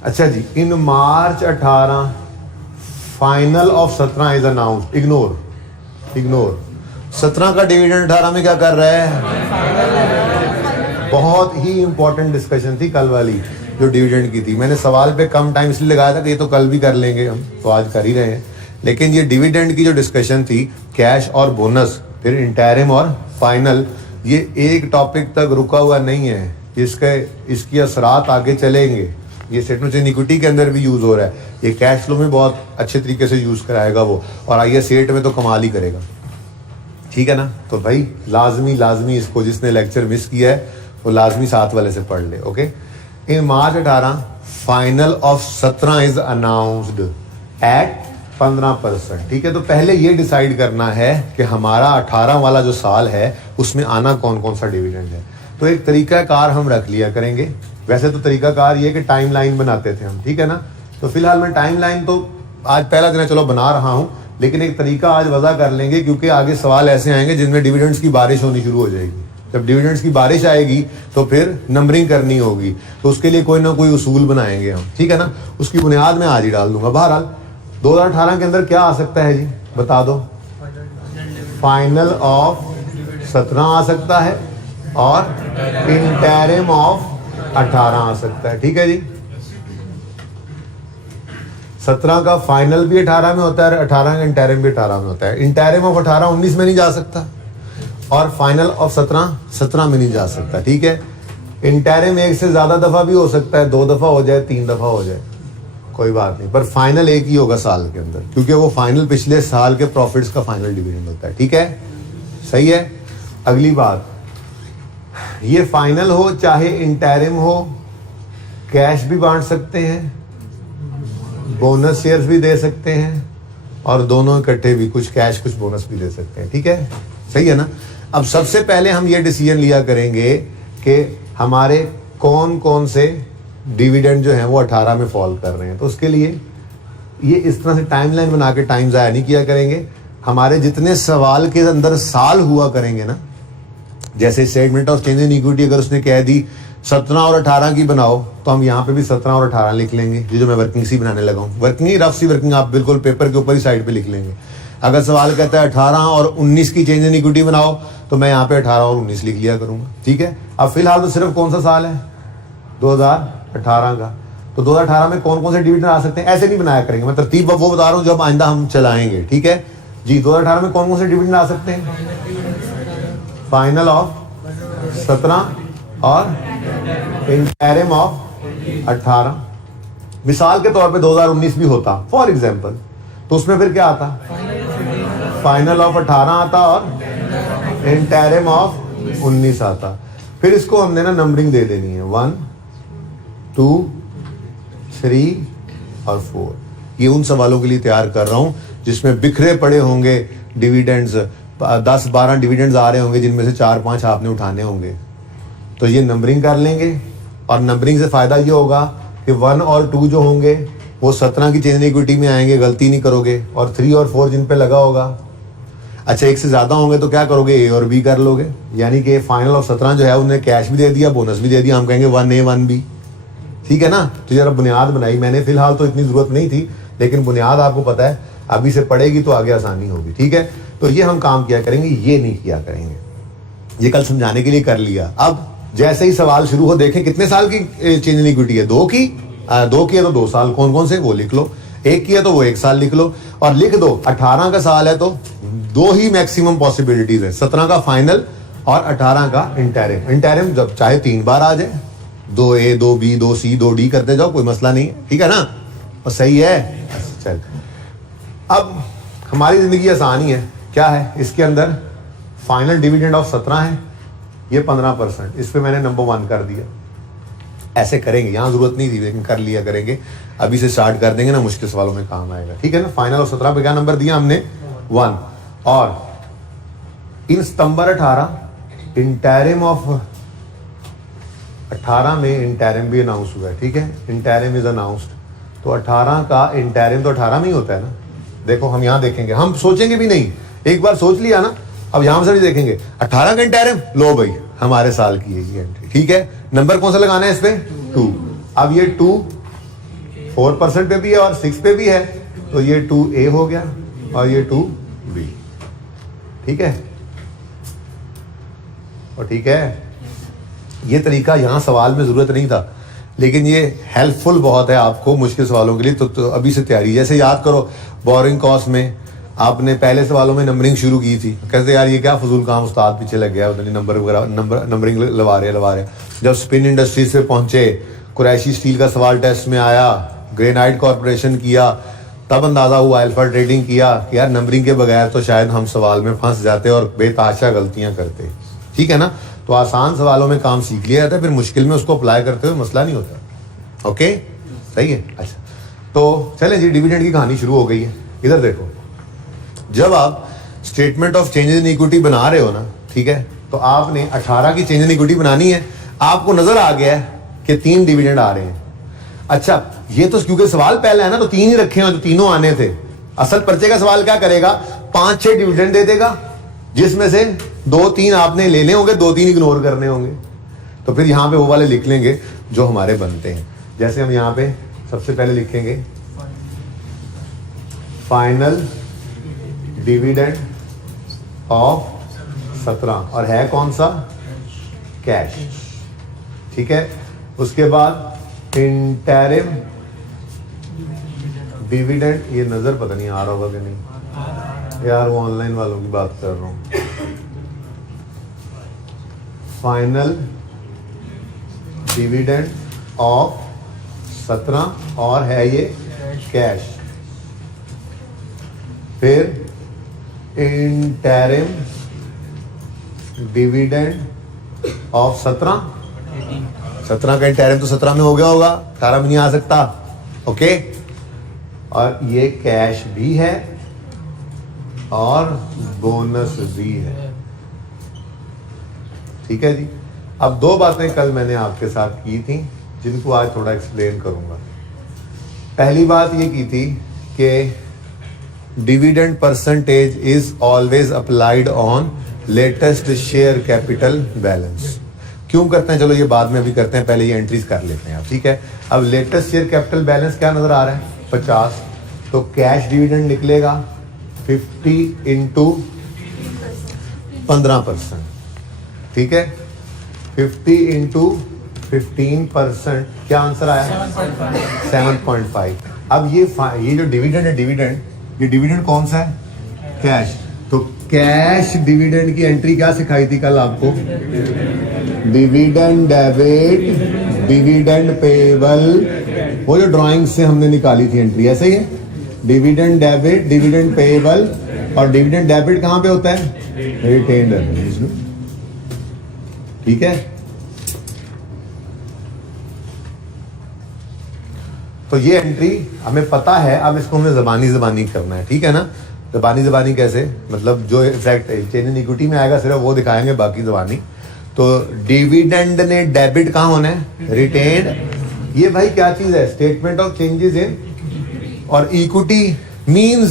अच्छा जी, इन March 18 final of 17 is announced. Ignore 17 का डिविडेंड 18 में क्या कर रहा है? बहुत ही इंपॉर्टेंट डिस्कशन थी कल वाली जो डिविडेंड की थी। मैंने सवाल पे कम टाइम इसलिए लगाया था कि ये तो कल भी कर लेंगे हम, तो आज कर ही रहे हैं। लेकिन ये डिविडेंड की जो डिस्कशन थी, कैश और बोनस, फिर इंटरिम और फाइनल, ये एक टॉपिक तक रुका हुआ नहीं है, इसकी असरात आगे चलेंगे। ये स्टेटमेंट इन इक्विटी के अंदर भी यूज़ हो रहा है, ये कैश फ्लो में बहुत अच्छे तरीके से यूज़ कराएगा वो, और IS8 में तो कमाल ही करेगा, ठीक है ना। तो भाई लाजमी इसको, जिसने लेक्चर मिस किया है वो लाजमी साथ वाले से पढ़ ले। Okay, in March 18 final of 17 is announced at 15%, ठीक है। तो पहले ये डिसाइड करना है कि हमारा 18 वाला जो साल है उसमें आना कौन कौन सा डिविडेंड है। तो एक तरीकाकार हम रख लिया करेंगे। वैसे तो तरीकाकार ये कि टाइमलाइन बनाते थे हम, ठीक है ना। तो फिलहाल मैं टाइमलाइन तो आज पहला दिन चलो बना रहा हूं, लेकिन एक तरीका आज वजह कर लेंगे, क्योंकि आगे सवाल ऐसे आएंगे जिनमें डिविडेंड्स की बारिश होनी शुरू हो जाएगी। जब डिविडेंड्स की बारिश आएगी तो फिर नंबरिंग करनी होगी, तो उसके लिए कोई ना कोई उसूल बनाएंगे हम, ठीक है ना। उसकी बुनियाद में आज ही डाल दूंगा। बहरहाल 2018 के अंदर क्या आ सकता है जी, बता दो। फाइनल ऑफ 17 आ सकता है और इंटरिम ऑफ 18 आ सकता है, ठीक है जी। 17 का फाइनल भी 18 में होता है, 18 का इंटरिम भी 18 में होता है। इंटरिम ऑफ 18 19 में नहीं जा सकता और फाइनल ऑफ 17 में नहीं जा सकता। ठीक है, इंटरिम एक से ज्यादा दफा भी हो सकता है, 2 दफा हो जाए, 3 दफा हो जाए, कोई बात नहीं, पर फाइनल एक ही होगा साल के अंदर, क्योंकि वो फाइनल पिछले साल के प्रॉफिट्स का फाइनल डिविडेंड होता है। ठीक है, सही है। अगली बात, ये फाइनल हो चाहे इंटरिम हो, कैश भी बांट सकते हैं, बोनस शेयर्स भी दे सकते हैं, और दोनों इकट्ठे भी, कुछ कैश कुछ बोनस भी दे सकते हैं। ठीक है, सही है ना। अब सबसे पहले हम ये डिसीजन लिया करेंगे कि हमारे कौन कौन से डिविडेंड जो है वो 18 में फॉल कर रहे हैं। तो उसके लिए ये इस तरह से टाइमलाइन बना के टाइम ज़ाया नहीं किया करेंगे। हमारे जितने सवाल के अंदर साल हुआ करेंगे ना, जैसे statement of change in equity अगर उसने कह दी 17 और 18 की बनाओ, तो हम यहाँ पे भी 17 और 18 लिख लेंगे। ये जो मैं वर्किंग सी बनाने लगा हूँ, वर्किंग ही रफ सी वर्किंग, आप बिल्कुल पेपर के ऊपर ही साइड पे लिख लेंगे। अगर सवाल कहता है 18 और 19 की चेंज इन इक्विटी बनाओ, तो मैं यहाँ पे 18 और 19 लिख लिया करूंगा। ठीक है, अब फिलहाल तो सिर्फ कौन सा साल है, 2018 का। तो 2018 में कौन कौन से डिविडेंड आ सकते हैं, ऐसे नहीं बनाया करेंगे, मैं तरतीब वो बता रहा हूँ जब आइंदा हम चलाएंगे। ठीक है जी, 2018 में कौन कौन से डिविडेंड आ सकते हैं, फाइनल ऑफ 17 और इंटरिम ऑफ 18। मिसाल के तौर पे 2019 भी होता फॉर एग्जांपल, तो उसमें फिर क्या आता, फाइनल ऑफ 18 आता और इंटरिम ऑफ 19 आता। फिर इसको हमने ना नंबरिंग दे देनी है, 1 2 3 और 4। ये उन सवालों के लिए तैयार कर रहा हूं जिसमें बिखरे पड़े होंगे डिविडेंड्स, 10-12 डिविडेंड्स आ रहे होंगे, जिनमें से 4-5 आपने उठाने होंगे। तो ये नंबरिंग कर लेंगे, और नंबरिंग से फायदा ये होगा कि 1 और 2 जो होंगे वो 17 की चेंज इन इक्विटी में आएंगे, गलती नहीं करोगे, और 3 और 4 जिन पे लगा होगा। अच्छा, एक से ज्यादा होंगे तो क्या करोगे, ए और बी कर लोगे, यानी कि फाइनल ऑफ 17 जो है उन्हें कैश भी दे दिया, बोनस भी दे दिया, हम कहेंगे 1A 1B। ठीक है ना। तो जरा बुनियाद बनाई मैंने, फिलहाल तो इतनी जरूरत नहीं थी, लेकिन बुनियाद आपको पता है, अभी से पढ़ेगी तो आगे आसानी होगी। ठीक है, तो ये हम काम किया करेंगे, ये नहीं किया करेंगे। ये कल समझाने के लिए कर लिया। अब जैसे ही सवाल शुरू हो, देखें कितने साल की चेंज इन इक्विटी है, 2 की है तो 2 साल, कौन कौन से वो लिख लो, 1 की है तो वो 1 साल लिख लो, और लिख दो 18 का साल है तो 2 ही मैक्सिमम पॉसिबिलिटीज है, 17 का फाइनल और 18 का इंटरिम। इंटरिम जब चाहे 3 बार आ जाए, 2A 2B 2C 2D करते जाओ, कोई मसला नहीं है। ठीक है ना, और सही है। चल, अब हमारी जिंदगी आसानी है, क्या है इसके अंदर, फाइनल डिविडेंड ऑफ 17 है, ये 15%, इस पे मैंने नंबर 1 कर दिया। ऐसे करेंगे, यहां जरूरत नहीं थी लेकिन कर लिया करेंगे, अभी से स्टार्ट कर देंगे ना, मुश्किल सवालों में काम आएगा। ठीक है ना, फाइनल ऑफ 17 पे क्या नंबर दिया हमने, 1, और इन सितंबर 18 इंटरिम ऑफ 18 में इंटरिम भी अनाउंस हुआ है। ठीक है, इंटरिम इज अनाउंस्ड, तो 18 का इंटरिम तो 18 में ही होता है ना। देखो हम यहां देखेंगे, हम सोचेंगे भी नहीं, एक बार सोच लिया ना, अब यहां से भी देखेंगे 18 का इंटरिम, लो भाई हमारे साल की है ये एंट्री। ठीक है, नंबर कौन सा लगाना है इस पे, 2। अब ये 2 4% पे भी है और 6 पे भी है, तो ये 2A हो गया और ये 2B। ठीक है, और ठीक है, ये तरीका यहां सवाल में जरूरत नहीं था, लेकिन ये हेल्पफुल बहुत है आपको मुश्किल सवालों के लिए। तो अभी से तैयारी, जैसे याद करो बोरिंग कॉस्ट में आपने पहले सवालों में नंबरिंग शुरू की थी, कहते यार ये क्या फजूल काम, उस्ताद पीछे लग गया, नंबर वगैरह नंबरिंग लगा रहे। जब स्पिन इंडस्ट्री से पहुंचे, कुरैशी स्टील का सवाल टेस्ट में आया, ग्रेनाइट कॉर्पोरेशन किया, तब अंदाजा हुआ, अल्फा ट्रेडिंग किया कि यार नंबरिंग के बगैर तो शायद हम सवाल में फंस जाते और बेताशा गलतियां करते। ठीक है ना, तो आसान सवालों में काम सीख लिया जाता है, फिर मुश्किल में उसको अप्लाई करते हुए मसला नहीं होता। ओके, सही है। अच्छा, तो चलें जी, डिविडेंड की कहानी शुरू हो गई है। इधर देखो, जब आप statement of changes in equity बना रहे हो ना, ठीक है, तो आपने 18 की चेंज इन इक्विटी बनानी है, आपको नजर आ गया है कि 3 डिविडेंड आ रहे हैं। अच्छा, ये तो क्योंकि सवाल पहला है ना, तो 3 ही रखे हैं, जो तीनों आने थे। असल पर्चे का सवाल क्या करेगा, 5-6 डिविडेंड दे देगा, जिसमें से 2-3 आपने लेने होंगे, 2-3 इग्नोर करने होंगे। तो फिर यहां पे वो वाले लिख लेंगे जो हमारे बनते हैं। जैसे हम यहां पे सबसे पहले लिखेंगे फाइनल डिविडेंड ऑफ 17, और है कौन सा, कैश। ठीक है, उसके बाद इंटरिम डिविडेंड, ये नजर पता नहीं आ रहा होगा कि नहीं यार, वो ऑनलाइन वालों की बात कर रहा हूँ। फाइनल डिविडेंड ऑफ 17 और है ये कैश। फिर इंटरिम डिविडेंड ऑफ 17 का इंटरिम तो 17 में हो गया होगा, 18 में नहीं आ सकता। ओके, और ये कैश भी है और बोनस भी है। ठीक है जी। अब दो बातें कल मैंने आपके साथ की थी जिनको आज थोड़ा एक्सप्लेन करूंगा। पहली बात ये की थी कि dividend percentage is always applied on latest share capital balance. क्यों करते हैं, चलो ये बाद में अभी करते हैं, पहले ये एंट्रीज कर लेते हैं आप। ठीक है, अब लेटेस्ट शेयर कैपिटल बैलेंस क्या नजर आ रहा है, 50, तो कैश डिविडेंड निकलेगा 50 इंटू 15%। ठीक है, 50 इंटू 15%, क्या आंसर आया, 7.5। अब ये जो डिविडेंड है, ये डिविडेंड कौन सा है, कैश। तो कैश डिविडेंड की एंट्री क्या सिखाई थी कल आपको, डिविडेंड डेबिट, डिविडेंड पेबल, वो जो ड्राइंग से हमने निकाली थी एंट्री, ऐसे ही है, डिविडेंड डेबिट, डिविडेंड पेबल। और डिविडेंड डेबिट कहां पे होता है, रिटेन्ड अर्निंग्स में। ठीक है, तो ये एंट्री हमें पता है, अब इसको हमें जबानी करना है। ठीक है ना, जबानी कैसे, मतलब जो इफेक्ट चेंज इन इक्विटी में आएगा सिर्फ वो दिखाएंगे, बाकी जबानी। तो डिविडेंड ने डेबिट कहां होना है, रिटेन्ड। ये भाई क्या चीज है, स्टेटमेंट ऑफ चेंजेस इन, और इक्विटी मींस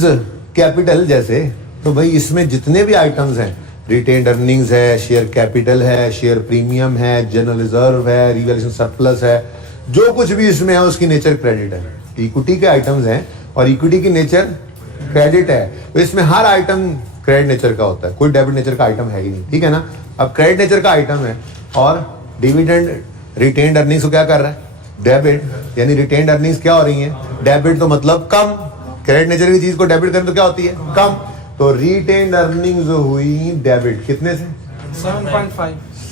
कैपिटल जैसे। तो भाई इसमें जितने भी आइटम्स हैं, रिटेन्ड अर्निंग्स है, शेयर कैपिटल है, शेयर प्रीमियम है, जनरल रिजर्व है, रिवैल्यूएशन सरप्लस है, जो कुछ भी इसमें है उसकी नेचर क्रेडिट है। इक्विटी के आइटम्स हैं और इक्विटी की नेचर क्रेडिट है, तो इसमें हर आइटम क्रेडिट नेचर का होता है, कोई डेबिट नेचर का आइटम है ही नहीं। ठीक है ना, अब क्रेडिट नेचर का आइटम है और डिविडेंड रिटेन्ड अर्निंग्स को क्या कर रहा है, डेबिट, यानी रिटेन्ड अर्निंग्स क्या हो रही है, डेबिट, तो मतलब कम। क्रेडिट नेचर की चीज को डेबिट करें तो क्या होती है, कम। तो रिटेन्ड अर्निंग्स हुई डेबिट, कितने से,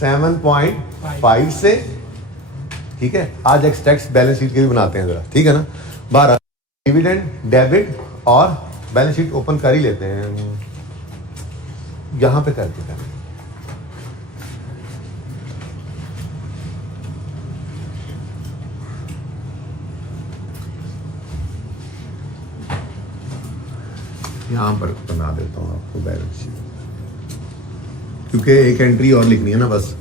7.5 से। ठीक है, आज एक्सट्रैक्ट बैलेंस शीट के भी बनाते हैं जरा, ठीक है ना। 12 डिविडेंड, डेबिट और बैलेंस शीट ओपन कर ही लेते हैं, यहां पे करके करें। यहां पर बना देता हूं आपको बैलेंस शीट, क्योंकि एक एंट्री और लिखनी है ना बस।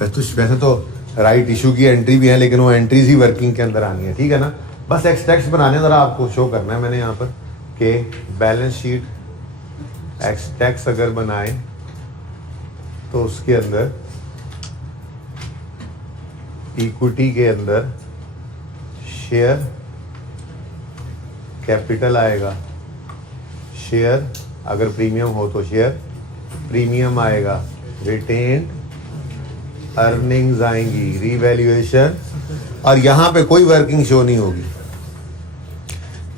वैसे तो राइट इशू की एंट्री भी है, लेकिन वो एंट्रीज ही वर्किंग के अंदर आनी है। ठीक है ना, बस एक्सट्रैक्ट्स बनाने जरा आपको शो करना है मैंने यहाँ पर कि बैलेंस शीट एक्सट्रैक्ट्स अगर बनाए तो उसके अंदर इक्विटी के अंदर शेयर कैपिटल आएगा, शेयर अगर प्रीमियम हो तो शेयर प्रीमियम आएगा, रिटेन्ड अर्निंग्स आएंगी, रिवैल्यूएशन, और यहां पे कोई वर्किंग शो नहीं होगी।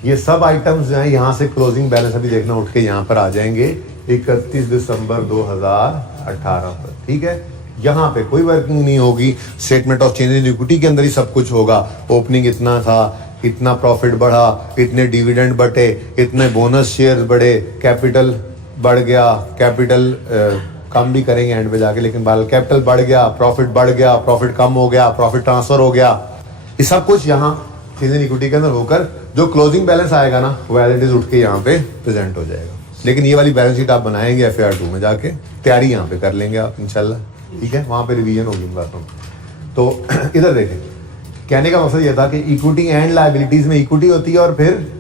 ये सब आइटम्स जो हैं यहां से क्लोजिंग बैलेंस अभी देखना उठ के यहां पर आ जाएंगे 31 दिसंबर 2018 पर। ठीक है, यहां पे कोई वर्किंग नहीं होगी, statement of change in equity के अंदर ही सब कुछ होगा। ओपनिंग इतना था, इतना प्रॉफिट बढ़ा, इतने डिविडेंड बढ़े, इतने बोनस शेयर्स बढ़े, कैपिटल बढ़ गया, कैपिटल कम भी करेंगे एंड पे जाके, लेकिन कैपिटल बढ़ गया, प्रॉफिट कम हो गया, प्रॉफिट ट्रांसफर हो गया, ये सब कुछ यहाँ चेंज इन इक्विटी के अंदर होकर जो क्लोजिंग बैलेंस आएगा ना, वो एज इट इज उठ के यहाँ पे प्रेजेंट हो जाएगा। लेकिन ये वाली बैलेंस शीट आप बनाएंगे FAR 2 में जाके, तैयारी यहाँ पे कर लेंगे आप इंशाल्लाह। ठीक है, वहां पे रिवीजन होगी इन बातों में। तो इधर देखें, कहने का मकसद यह था कि इक्विटी एंड लायबिलिटीज में इक्विटी होती है और फिर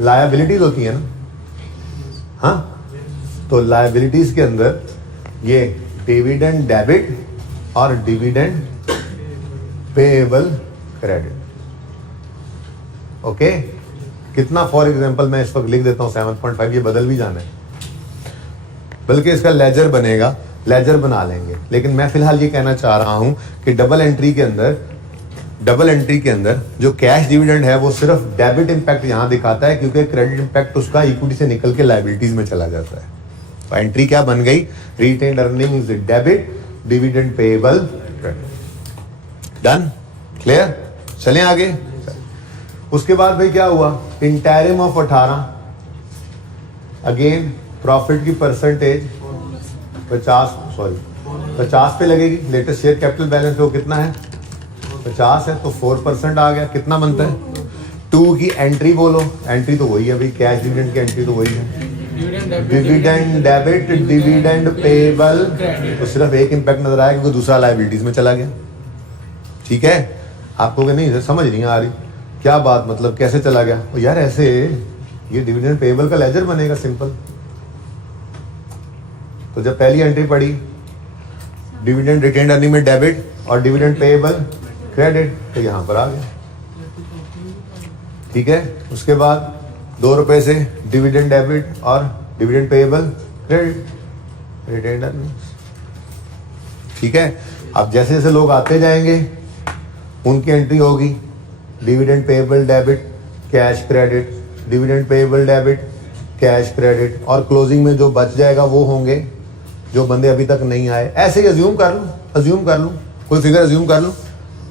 लायबिलिटीज होती है ना। हाँ, तो लायबिलिटीज के अंदर ये डिविडेंड डेबिट और डिविडेंड पेएबल क्रेडिट। ओके, कितना, फॉर एग्जांपल मैं इस वक्त लिख देता हूं 7.5, ये बदल भी जाना है, बल्कि इसका लेजर बनेगा, लेजर बना लेंगे। लेकिन मैं फिलहाल ये कहना चाह रहा हूं कि डबल एंट्री के अंदर डबल एंट्री के अंदर जो कैश डिविडेंड है वो सिर्फ डेबिट इंपैक्ट यहां दिखाता है, क्योंकि क्रेडिट इंपैक्ट उसका इक्विटी से निकल के लायबिलिटीज में चला जाता है। तो एंट्री क्या बन गई? Retained earnings debit, dividend payable credit. Done? Clear? चलें आगे। उसके बाद भाई क्या हुआ? इंटरिम ऑफ 18, अगेन प्रॉफिट की परसेंटेज 50 पे लगेगी। लेटेस्ट शेयर कैपिटल बैलेंस वो कितना है? 50 है, तो 4% आ गया। कितना बनता है? 2 की एंट्री बोलो। एंट्री तो वही है भाई, कैश डिविडेंड की एंट्री तो वही है, डिविडेंड डेबिट, डिविडेंड पेएबल। तो सिर्फ एक इंपैक्ट नजर आया क्योंकि दूसरा लायबिलिटीज में चला गया। ठीक है? आपको नहीं समझ नहीं आ रही क्या बात, मतलब कैसे चला गया? और यार ऐसे ये डिविडेंड पेएबल का लेजर बनेगा सिंपल। तो जब पहली एंट्री पड़ी डिविडेंड रिटेन्ड अर्निंग में डेबिट और डिविडेंड पेएबल क्रेडिट, तो यहां पर आ गया। ठीक है? उसके बाद 2 रुपए से डिविडेंड डेबिट और dividend payable credit, retained earnings. ठीक है? अब जैसे जैसे लोग आते जाएंगे उनकी एंट्री होगी dividend payable debit, cash credit, dividend payable debit, cash credit, और क्लोजिंग में जो बच जाएगा वो होंगे जो बंदे अभी तक नहीं आए। ऐसे ही अज्यूम कर लूं कोई फिगर अज्यूम कर लूं।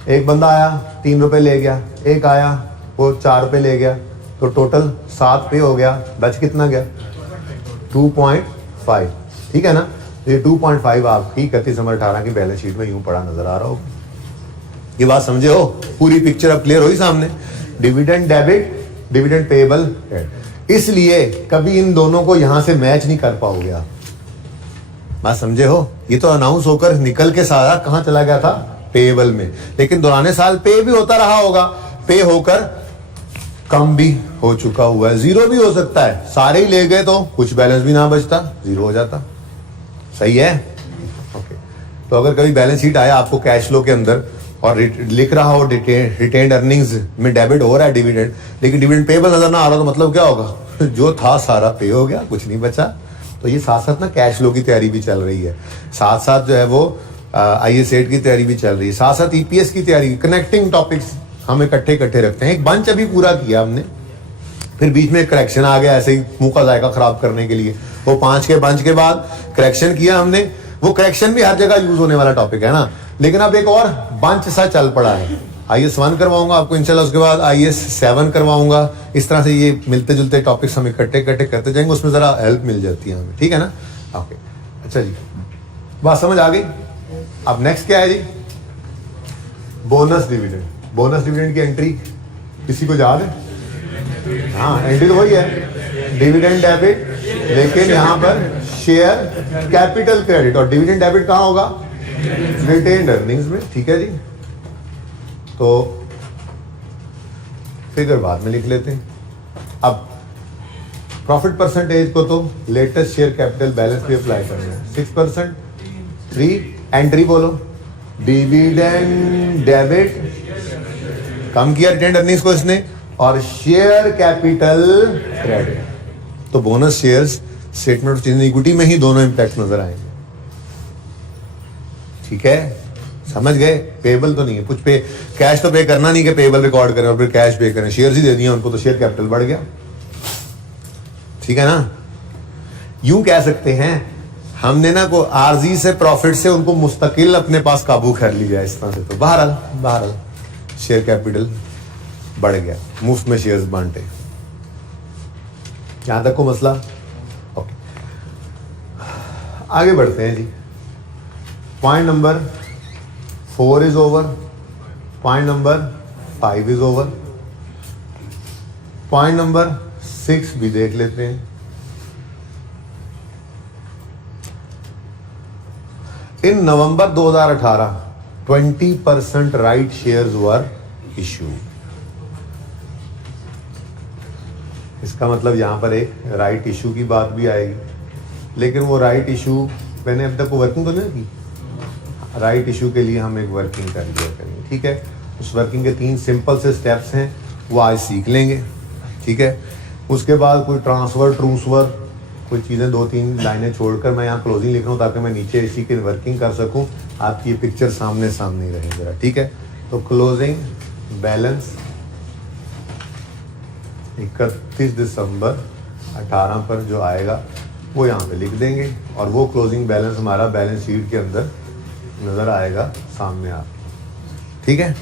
एक बंदा आया 3 रुपए ले गया, एक आया वो 4 रुपए ले गया, तो टोटल 7 पे हो गया। बच कितना गया? 2.5। ठीक है ना? ये 2.5 आपकी 31/18 की बैलेंस शीट में यूं पड़ा नजर आ रहा होगा। ये बात समझे हो? पूरी पिक्चर अब क्लियर हुई सामने। Dividend debit, dividend payable. इसलिए कभी इन दोनों को यहां से मैच नहीं कर पाओगे आप। बात समझे हो? ये तो अनाउंस होकर निकल के सारा कहां चला गया था? पेएबल में। लेकिन दौराने साल पे भी होता रहा होगा, पे होकर कम भी हो चुका हुआ है, जीरो भी हो सकता है। सारे ही ले गए तो कुछ बैलेंस भी ना बचता, जीरो हो जाता। सही है? ओके। तो अगर कभी बैलेंस शीट आया आपको कैश फ्लो के अंदर और लिख रहा हो रिटेन्ड अर्निंग्स में डेबिट हो रहा है डिविडेंड, लेकिन डिविडेंड पेएबल नजर ना आ रहा, तो मतलब क्या होगा? जो था सारा पे हो गया, कुछ नहीं बचा। तो ये साथ साथ ना कैश फ्लो की तैयारी भी चल रही है, साथ साथ जो है वो IAS8 की तैयारी भी चल रही है, साथ साथ EPS की तैयारी। कनेक्टिंग टॉपिक्स हम इकट्ठे रखते हैं। एक बंच अभी पूरा किया हमने, फिर बीच में करेक्शन आ गया ऐसे ही मुंह का जायका खराब करने के लिए। वो 5 के बंच के बाद करेक्शन किया हमने। वो करेक्शन भी हर जगह यूज होने वाला टॉपिक है ना, लेकिन अब एक और बंच सा चल पड़ा है। IAS1 करवाऊंगा आपको इंशाल्लाह, उसके बाद IAS7 करवाऊंगा। इस तरह से ये मिलते जुलते टॉपिक्स हम इकट्ठे करते जाएंगे, उसमें जरा हेल्प मिल जाती है हमें। ठीक है ना? ओके, अच्छा जी, बात समझ आ गई। अब नेक्स्ट क्या है जी? Bonus dividend. बोनस डिविडेंड की एंट्री किसी को याद है? हाँ, एंट्री तो वही है, डिविडेंड डेबिट, लेकिन यहाँ पर शेयर कैपिटल क्रेडिट। और डिविडेंड डेबिट कहाँ होगा? रिटेन्ड अर्निंग्स में। ठीक है जी? तो फिगर बाद में लिख लेते हैं। अब प्रॉफिट परसेंटेज को तो लेटेस्ट शेयर कैपिटल बैलेंस पे अप्लाई करना है। 6%। 3 एंट्री बोलो, डिविडेंड डेबिट, कम किया रिटेन्ड अर्निंग्स को इसने, और शेयर कैपिटल क्रेडिट। तो bonus shares statement of change in equity में ही दोनों इंपैक्ट नजर आएंगे। ठीक है? समझ गए? पेएबल तो नहीं है कुछ, पे कैश तो पे करना नहीं कि पेएबल रिकॉर्ड करें और फिर कैश पे करें। शेयर्स ही दे दिए उनको, तो शेयर कैपिटल बढ़ गया। ठीक है ना? यूं कह सकते हैं हमने ना को आरजी से प्रॉफिट से उनको मुस्तकिल अपने पास काबू कर लिया इस तरह से। तो बहरहाल शेयर कैपिटल बढ़ गया, मुफ्त में शेयर्स बांटे। यहां तक को मसला? ओके, आगे बढ़ते हैं जी। Point number 4 is over, point number 5 is over, point number 6 भी देख लेते हैं। In November 2018 20% right shares were issue. इसका मतलब यहां पर एक राइट इशू की बात भी आएगी, लेकिन वो राइट इशू मैंने अब तक वर्किंग तो नहीं की। राइट इशू के लिए हम एक वर्किंग कर लिया करेंगे। ठीक है? उस वर्किंग के 3 सिंपल से स्टेप्स हैं, वो आज सीख लेंगे। ठीक है? उसके बाद कोई ट्रांसफर ट्रूसवर कोई चीज़ें 2-3 लाइनें छोड़कर मैं यहाँ क्लोजिंग लिख रहा हूँ ताकि मैं नीचे इसी की वर्किंग कर सकूँ। आपकी ये पिक्चर सामने ही रहे जरा। ठीक है? तो क्लोजिंग बैलेंस 31 दिसंबर 18 पर जो आएगा वो यहाँ पे लिख देंगे और वो क्लोजिंग बैलेंस हमारा बैलेंस शीट के अंदर नजर आएगा सामने आप। ठीक है,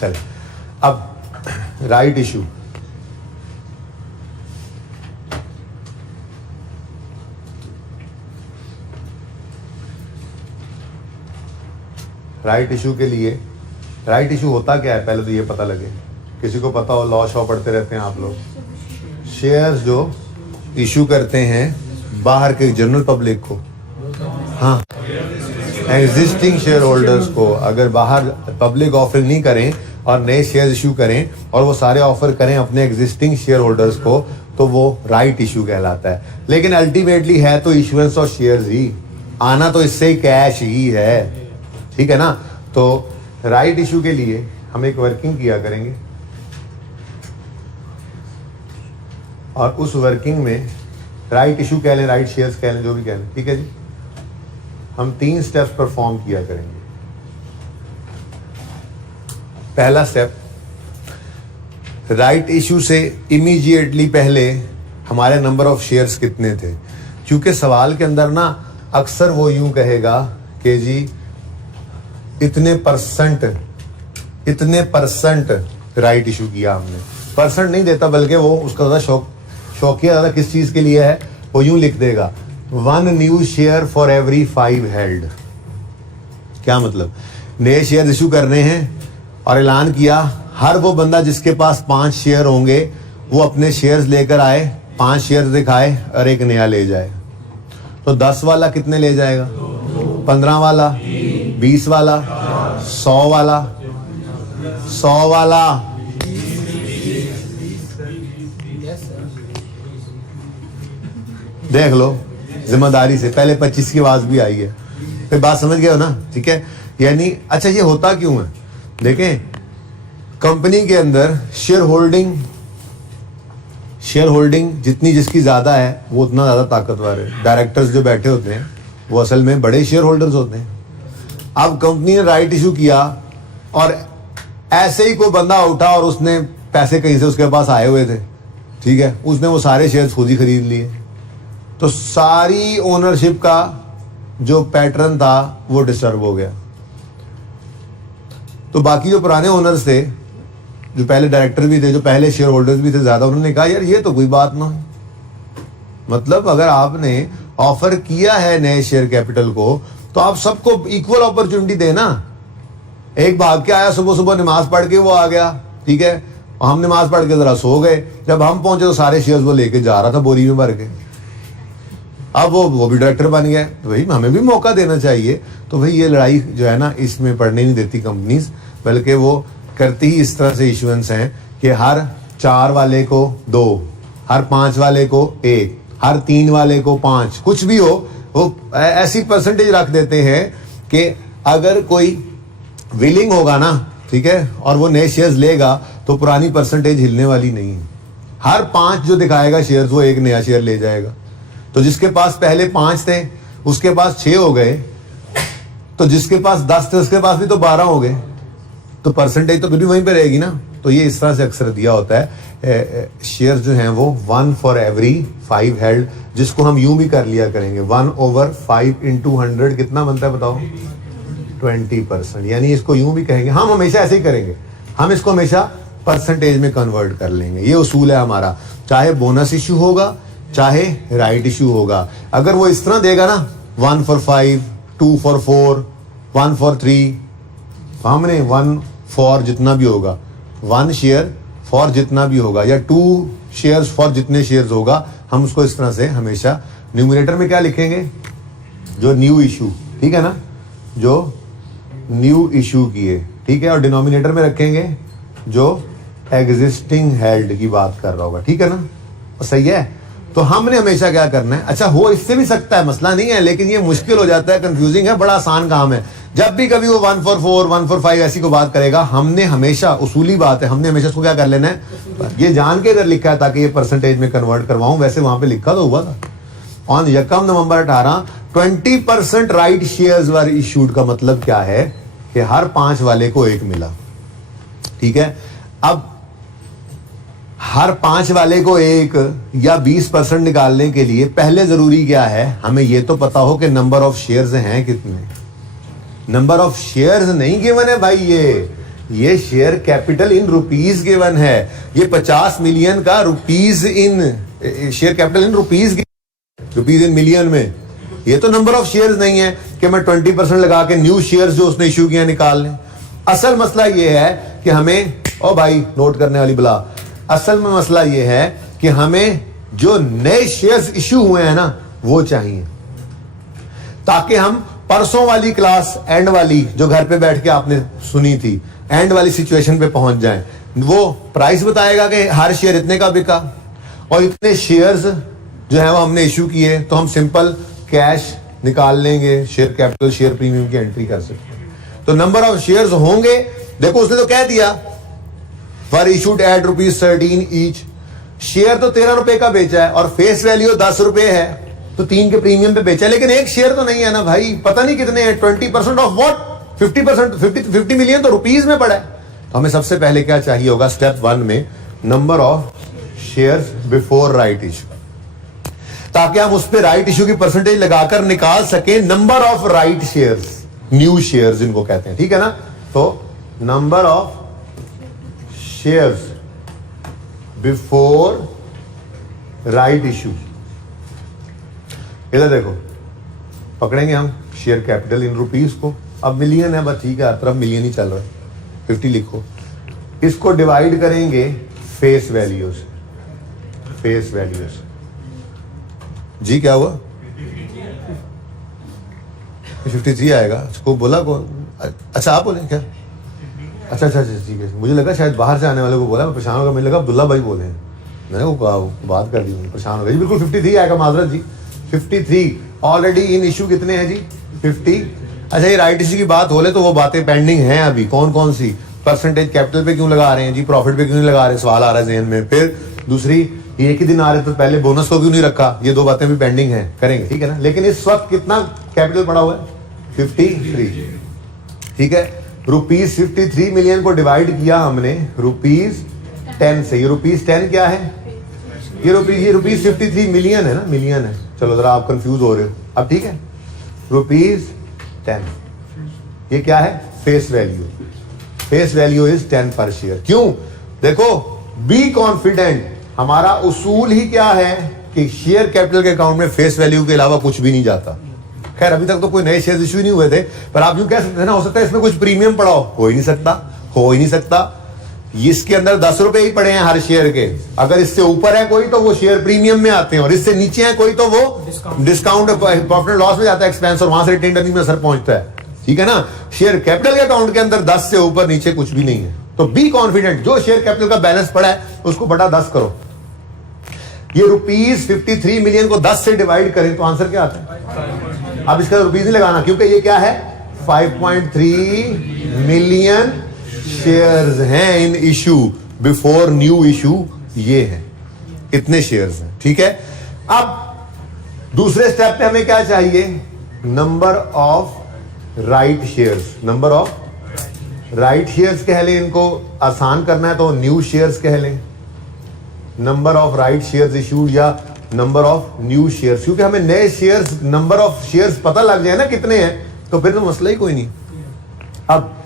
चल अब राइट इशू। राइट इशू के लिए, राइट इशू होता क्या है पहले तो ये पता लगे। किसी को पता हो, लॉ शॉ पढ़ते रहते हैं आप लोग। शेयर्स जो इशू करते हैं बाहर के जनरल पब्लिक को, हाँ एग्जिस्टिंग शेयर होल्डर्स को, अगर बाहर पब्लिक ऑफर नहीं करें और नए शेयर इशू करें और वो सारे ऑफर करें अपने एग्जिस्टिंग शेयर होल्डर्स को, तो वो राइट इशू कहलाता है। लेकिन अल्टीमेटली है तो इशुएंस ऑफ शेयर्स ही, आना तो इससे कैश ही है। ठीक है ना। तो राइट इशू के लिए हम एक वर्किंग किया करेंगे और उस वर्किंग में राइट इशू कह लें, राइट शेयर्स कह लें, जो भी कह लें, ठीक है जी। हम 3 स्टेप्स परफॉर्म किया करेंगे। पहला स्टेप, राइट इशू से इमीडिएटली पहले हमारे नंबर ऑफ शेयर्स कितने थे, क्योंकि सवाल के अंदर ना अक्सर वो यूं कहेगा कि जी इतने परसेंट राइट इशू किया हमने। परसेंट नहीं देता बल्कि वो उसका ज्यादा शौकिया ज्यादा किस चीज के लिए है, वो यूं लिख देगा 1 new share for every 5 held. क्या मतलब, नए शेयर इशू करने हैं और ऐलान किया हर वो बंदा जिसके पास 5 शेयर होंगे वो अपने शेयर्स लेकर आए, 5 शेयर दिखाए और एक नया ले जाए। तो 10 वाला कितने ले जाएगा, 15 वाला, 20 वाला, 100 वाला, 100 वाला। देख लो जिम्मेदारी से, पहले 25 की आवाज भी आई है, फिर बात समझ गए हो ना। ठीक है, यानी अच्छा ये होता क्यों है, देखें कंपनी के अंदर शेयर होल्डिंग जितनी जिसकी ज्यादा है वो उतना ज्यादा ताकतवर है। डायरेक्टर्स जो बैठे होते हैं वो असल में बड़े शेयर होल्डर्स होते हैं। अब कंपनी ने राइट इशू किया और ऐसे ही कोई बंदा उठा और उसने पैसे कहीं से उसके पास आए हुए थे, ठीक है, उसने वो सारे शेयर्स खुद ही खरीद लिए, तो सारी ओनरशिप का जो पैटर्न था वो डिस्टर्ब हो गया। तो बाकी जो पुराने ओनर्स थे, जो पहले डायरेक्टर भी थे, जो पहले शेयर होल्डर्स भी थे ज्यादा, उन्होंने कहा यार ये तो कोई बात ना, मतलब अगर आपने ऑफर किया है नए शेयर कैपिटल को तो आप सबको इक्वल अपॉर्चुनिटी देना। एक भाग के आया सुबह सुबह नमाज पढ़ के वो आ गया, ठीक है, हम नमाज पढ़ के जरा सो गए, जब हम पहुंचे तो सारे शेयर्स वो लेके जा रहा था बोरी में भर के। अब वो भी डायरेक्टर बन गया, तो भाई हमें भी मौका देना चाहिए। तो भाई ये लड़ाई जो है ना इसमें पड़ने नहीं देती कंपनीज, बल्कि वो करती ही इस तरह से इशुएंस हैं कि हर 4 वाले को 2, हर 5 वाले को 1, हर 3 वाले को 5, कुछ भी हो वो ऐसी परसेंटेज रख देते हैं कि अगर कोई विलिंग होगा ना, ठीक है, और वो नए शेयर्स लेगा तो पुरानी परसेंटेज हिलने वाली नहीं है। हर 5 जो दिखाएगा शेयर्स वो एक नया शेयर ले जाएगा। तो जिसके पास पहले 5 थे उसके पास 6 हो गए, तो जिसके पास 10 थे उसके पास भी तो 12 हो गए, तो परसेंटेज तो फिर भी वहीं पे रहेगी ना। तो ये इस तरह से अक्सर दिया होता है। शेयर्स जो हैं वो 1 फॉर एवरी 5 हेल्ड, जिसको हम यूं भी कर लिया करेंगे 1/5 × 100 कितना बनता है बताओ, 20%। यानी इसको यूं भी कहेंगे, हम हमेशा ऐसे ही करेंगे, हम इसको हमेशा परसेंटेज में कन्वर्ट कर लेंगे। ये उसूल है हमारा, चाहे बोनस इशू होगा चाहे राइट इशू होगा। अगर वो इस तरह देगा ना 1 फॉर 5, 2 फॉर 4, 1 फॉर 3, हमने 1 फॉर जितना भी होगा, 1 शेयर फॉर जितना भी होगा, या 2 शेयर्स फॉर जितने शेयर्स होगा, हम उसको इस तरह से हमेशा न्यूमरेटर में क्या लिखेंगे, जो न्यू इशू, ठीक है ना, जो न्यू इशू किए, ठीक है, और डिनोमिनेटर में रखेंगे जो एग्जिस्टिंग हेल्ड की बात कर रहा होगा, ठीक है ना, सही है। तो हमने हमेशा क्या करना है, अच्छा हो इससे भी सकता है, मसला नहीं है, लेकिन ये मुश्किल हो जाता है, कंफ्यूजिंग है, बड़ा आसान काम है। जब भी कभी वो 1 फॉर 4, 1 फॉर 5 ऐसी को बात करेगा, हमने हमेशा, उसूली बात है, हमने हमेशा उसको क्या कर लेना है, ये जान के इधर लिखा है ताकि ये परसेंटेज में कन्वर्ट करवाऊं, वैसे वहां पे लिखा तो हुआ था on 1 November 18 20% right shares were issued. का मतलब क्या है कि हर 5 वाले को 1 मिला, ठीक है। अब हर 5 वाले को 1 या 20% निकालने के लिए पहले जरूरी क्या है, हमें यह तो पता हो कि नंबर ऑफ शेयर्स हैं कितने। नंबर ऑफ शेयर्स नहीं गिवन है भाई, ये share capital in rupees given है। ये 50 मिलियन का rupees in share capital in rupees in million में, ये तो नंबर ऑफ शेयर्स नहीं है कि मैं 20% लगा के न्यू शेयर्स जो उसने इश्यू किया निकाल लें। असल मसला ये है कि हमें, ओ भाई नोट करने वाली बुला, असल में मसला ये है कि हमें जो नए शेयर्स इश्यू हुए हैं ना वो चाहिए, ताकि हम परसों वाली क्लास एंड वाली जो घर पे बैठ के आपने सुनी थी, एंड वाली सिचुएशन पे पहुंच जाएं। वो प्राइस बताएगा कि हर शेयर इतने का बिका और इतने शेयर्स जो है वो हमने इश्यू किए, तो हम सिंपल कैश निकाल लेंगे, शेयर कैपिटल शेयर प्रीमियम की एंट्री कर सकते हैं। तो नंबर ऑफ शेयर्स होंगे, देखो उसने तो कह दिया for issued at ₹13 each, share तो 13 रुपए का बेचा है और फेस वैल्यू 10 रुपए है, तो 3 के प्रीमियम पे बेचा है, लेकिन एक शेयर तो नहीं है ना भाई, पता नहीं कितने हैं, 20% ऑफ व्हाट, 50 मिलियन तो रुपीज में पड़ा है। तो हमें सबसे पहले क्या चाहिए होगा, स्टेप 1 में number of shares before right issue, ताकि हम उस पर राइट इशू की परसेंटेज लगाकर निकाल सके number of right shares, new shares जिनको कहते हैं, ठीक है ना। तो number of shares before right issue, इधर देखो पकड़ेंगे हम शेयर कैपिटल इन रुपीज को, अब मिलियन है बस, ठीक है, हर तरफ मिलियन ही चल रहा है, 50 लिखो, इसको डिवाइड करेंगे फेस वैल्यू से, फेस वैल्यू से। जी क्या हुआ, 53 आएगा, इसको बोला कौन, अच्छा आप बोले क्या, अच्छा ठीक है, मुझे लगा शायद बाहर से आने वाले को बोला, मैं परेशान होगा, मुझे लगा अब्दुल्ला भाई बोले हैं, मैंने वो कहा बात कर दी, परेशान हो गया जी। बिल्कुल 53 आएगा, माजरत जी 53 ऑलरेडी इन इशू कितने हैं जी 50। अच्छा ये राइट इशू की बात हो ले तो वो बातें पेंडिंग हैं अभी, कौन कौन सी, परसेंटेज कैपिटल पे क्यों लगा रहे हैं जी, प्रॉफिट पे क्यों नहीं लगा रहे, सवाल आ रहा है जहन में। फिर दूसरी, एक ही दिन आ रहे तो पहले बोनस को क्यों नहीं रखा, ये 2 बातें भी पेंडिंग हैं, करेंगे, ठीक है ना। लेकिन इस वक्त कितना कैपिटल पड़ा हुआ है 53, ठीक है। ₹53 मिलियन को डिवाइड किया हमने ₹10 से, ये ₹10 क्या है, ये ₹53 मिलियन है ना, मिलियन है, चलो जरा आप कंफ्यूज हो रहे हो अब, ठीक है। ₹10, ये क्या है, face value, face value is 10 पर शेयर। क्यों, देखो बी कॉन्फिडेंट, हमारा उसूल ही क्या है कि शेयर कैपिटल के अकाउंट में फेस वैल्यू के अलावा कुछ भी नहीं जाता। खैर अभी तक तो कोई नए शेयर इश्यू नहीं हुए थे, पर आप यूं कह सकते हैं ना, हो सकता है इसमें कुछ प्रीमियम पड़ा हो ही नहीं सकता, हो ही नहीं सकता। इसके अंदर 10 रुपए ही पड़े हैं हर शेयर के, अगर इससे ऊपर है कोई तो वो शेयर प्रीमियम में आते हैं, और इससे नीचे है कोई तो वो डिस्काउंट प्रॉफिट लॉस में जाता है, एक्सपेंस, और वहां से रिटेन अर्निंग में असर पहुंचता है, ठीक है ना। शेयर कैपिटल के अकाउंट के अंदर 10 से ऊपर नीचे कुछ भी नहीं है। तो बी कॉन्फिडेंट, जो शेयर कैपिटल का बैलेंस पड़ा है उसको बटा 10 करो। ये ₹53 मिलियन को 10 से डिवाइड करें तो आंसर क्या आता है, अब इसका रुपीज नहीं लगाना क्योंकि ये क्या है, 5.3 मिलियन शेयर्स हैं इन इशू बिफोर न्यू इशू, ये हैं, इतने शेयर्स हैं, ठीक है। अब दूसरे स्टेप पे हमें क्या चाहिए, number of right shares, number of right shares कह लें, इनको आसान करना है तो न्यू शेयर्स कह लें, number of right shares issued या नंबर ऑफ न्यू शेयर्स, क्योंकि हमें नए शेयर्स, नंबर ऑफ शेयर्स पता लग जाए ना कितने हैं, तो फिर तो मसला ही कोई नहीं। अब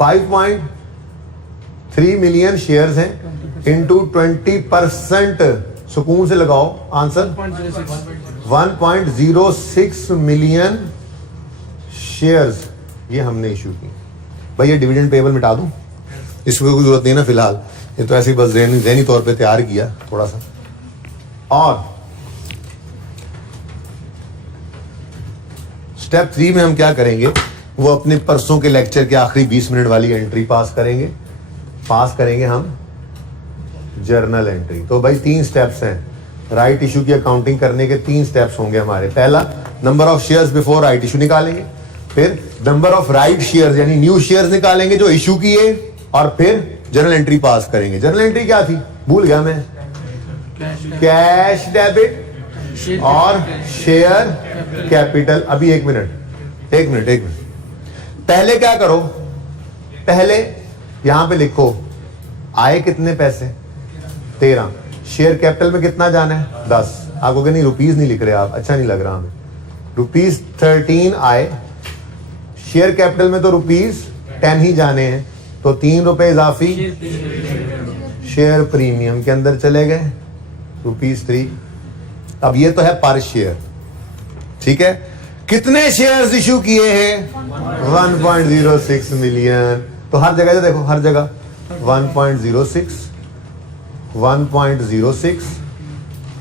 5.3 मिलियन शेयर्स हैं इनटू 20%, सुकून से लगाओ आंसर, 1.06 मिलियन शेयर्स ये हमने इशू की। भाई ये डिविडेंड पेबल मिटा दूं, इसमें कोई जरूरत नहीं ना फिलहाल, ये तो ऐसे ही बस ज़हनी तौर पे तैयार किया थोड़ा सा। और स्टेप 3 में हम क्या करेंगे, वो अपने परसों के लेक्चर के आखिरी 20 मिनट वाली एंट्री पास करेंगे हम जर्नल एंट्री। तो भाई 3 स्टेप्स हैं, राइट इशू की अकाउंटिंग करने के 3 स्टेप्स होंगे हमारे। पहला, number of shares before right issue निकालेंगे, फिर नंबर ऑफ राइट शेयर्स यानी न्यू शेयर्स निकालेंगे जो इशू किए, और फिर जर्नल एंट्री पास करेंगे। जर्नल एंट्री क्या थी, भूल गया मैं, कैश डेबिट और शेयर कैपिटल। अभी एक मिनट, पहले क्या करो, पहले यहां पे लिखो आए कितने पैसे 13, शेयर कैपिटल में कितना जाना है 10। आपको नहीं रुपीस नहीं लिख रहे आप, अच्छा नहीं लग रहा हमें। रुपीस 13 आए, शेयर कैपिटल में तो रुपीस 10 ही जाने हैं, तो 3 रुपए इजाफी शेयर प्रीमियम के अंदर चले गए रुपीस 3। अब ये तो है पर शेयर, ठीक है। कितने शेयर्स इशू किए हैं 1.06 मिलियन। तो हर जगह देखो, हर जगह 1.06 1.06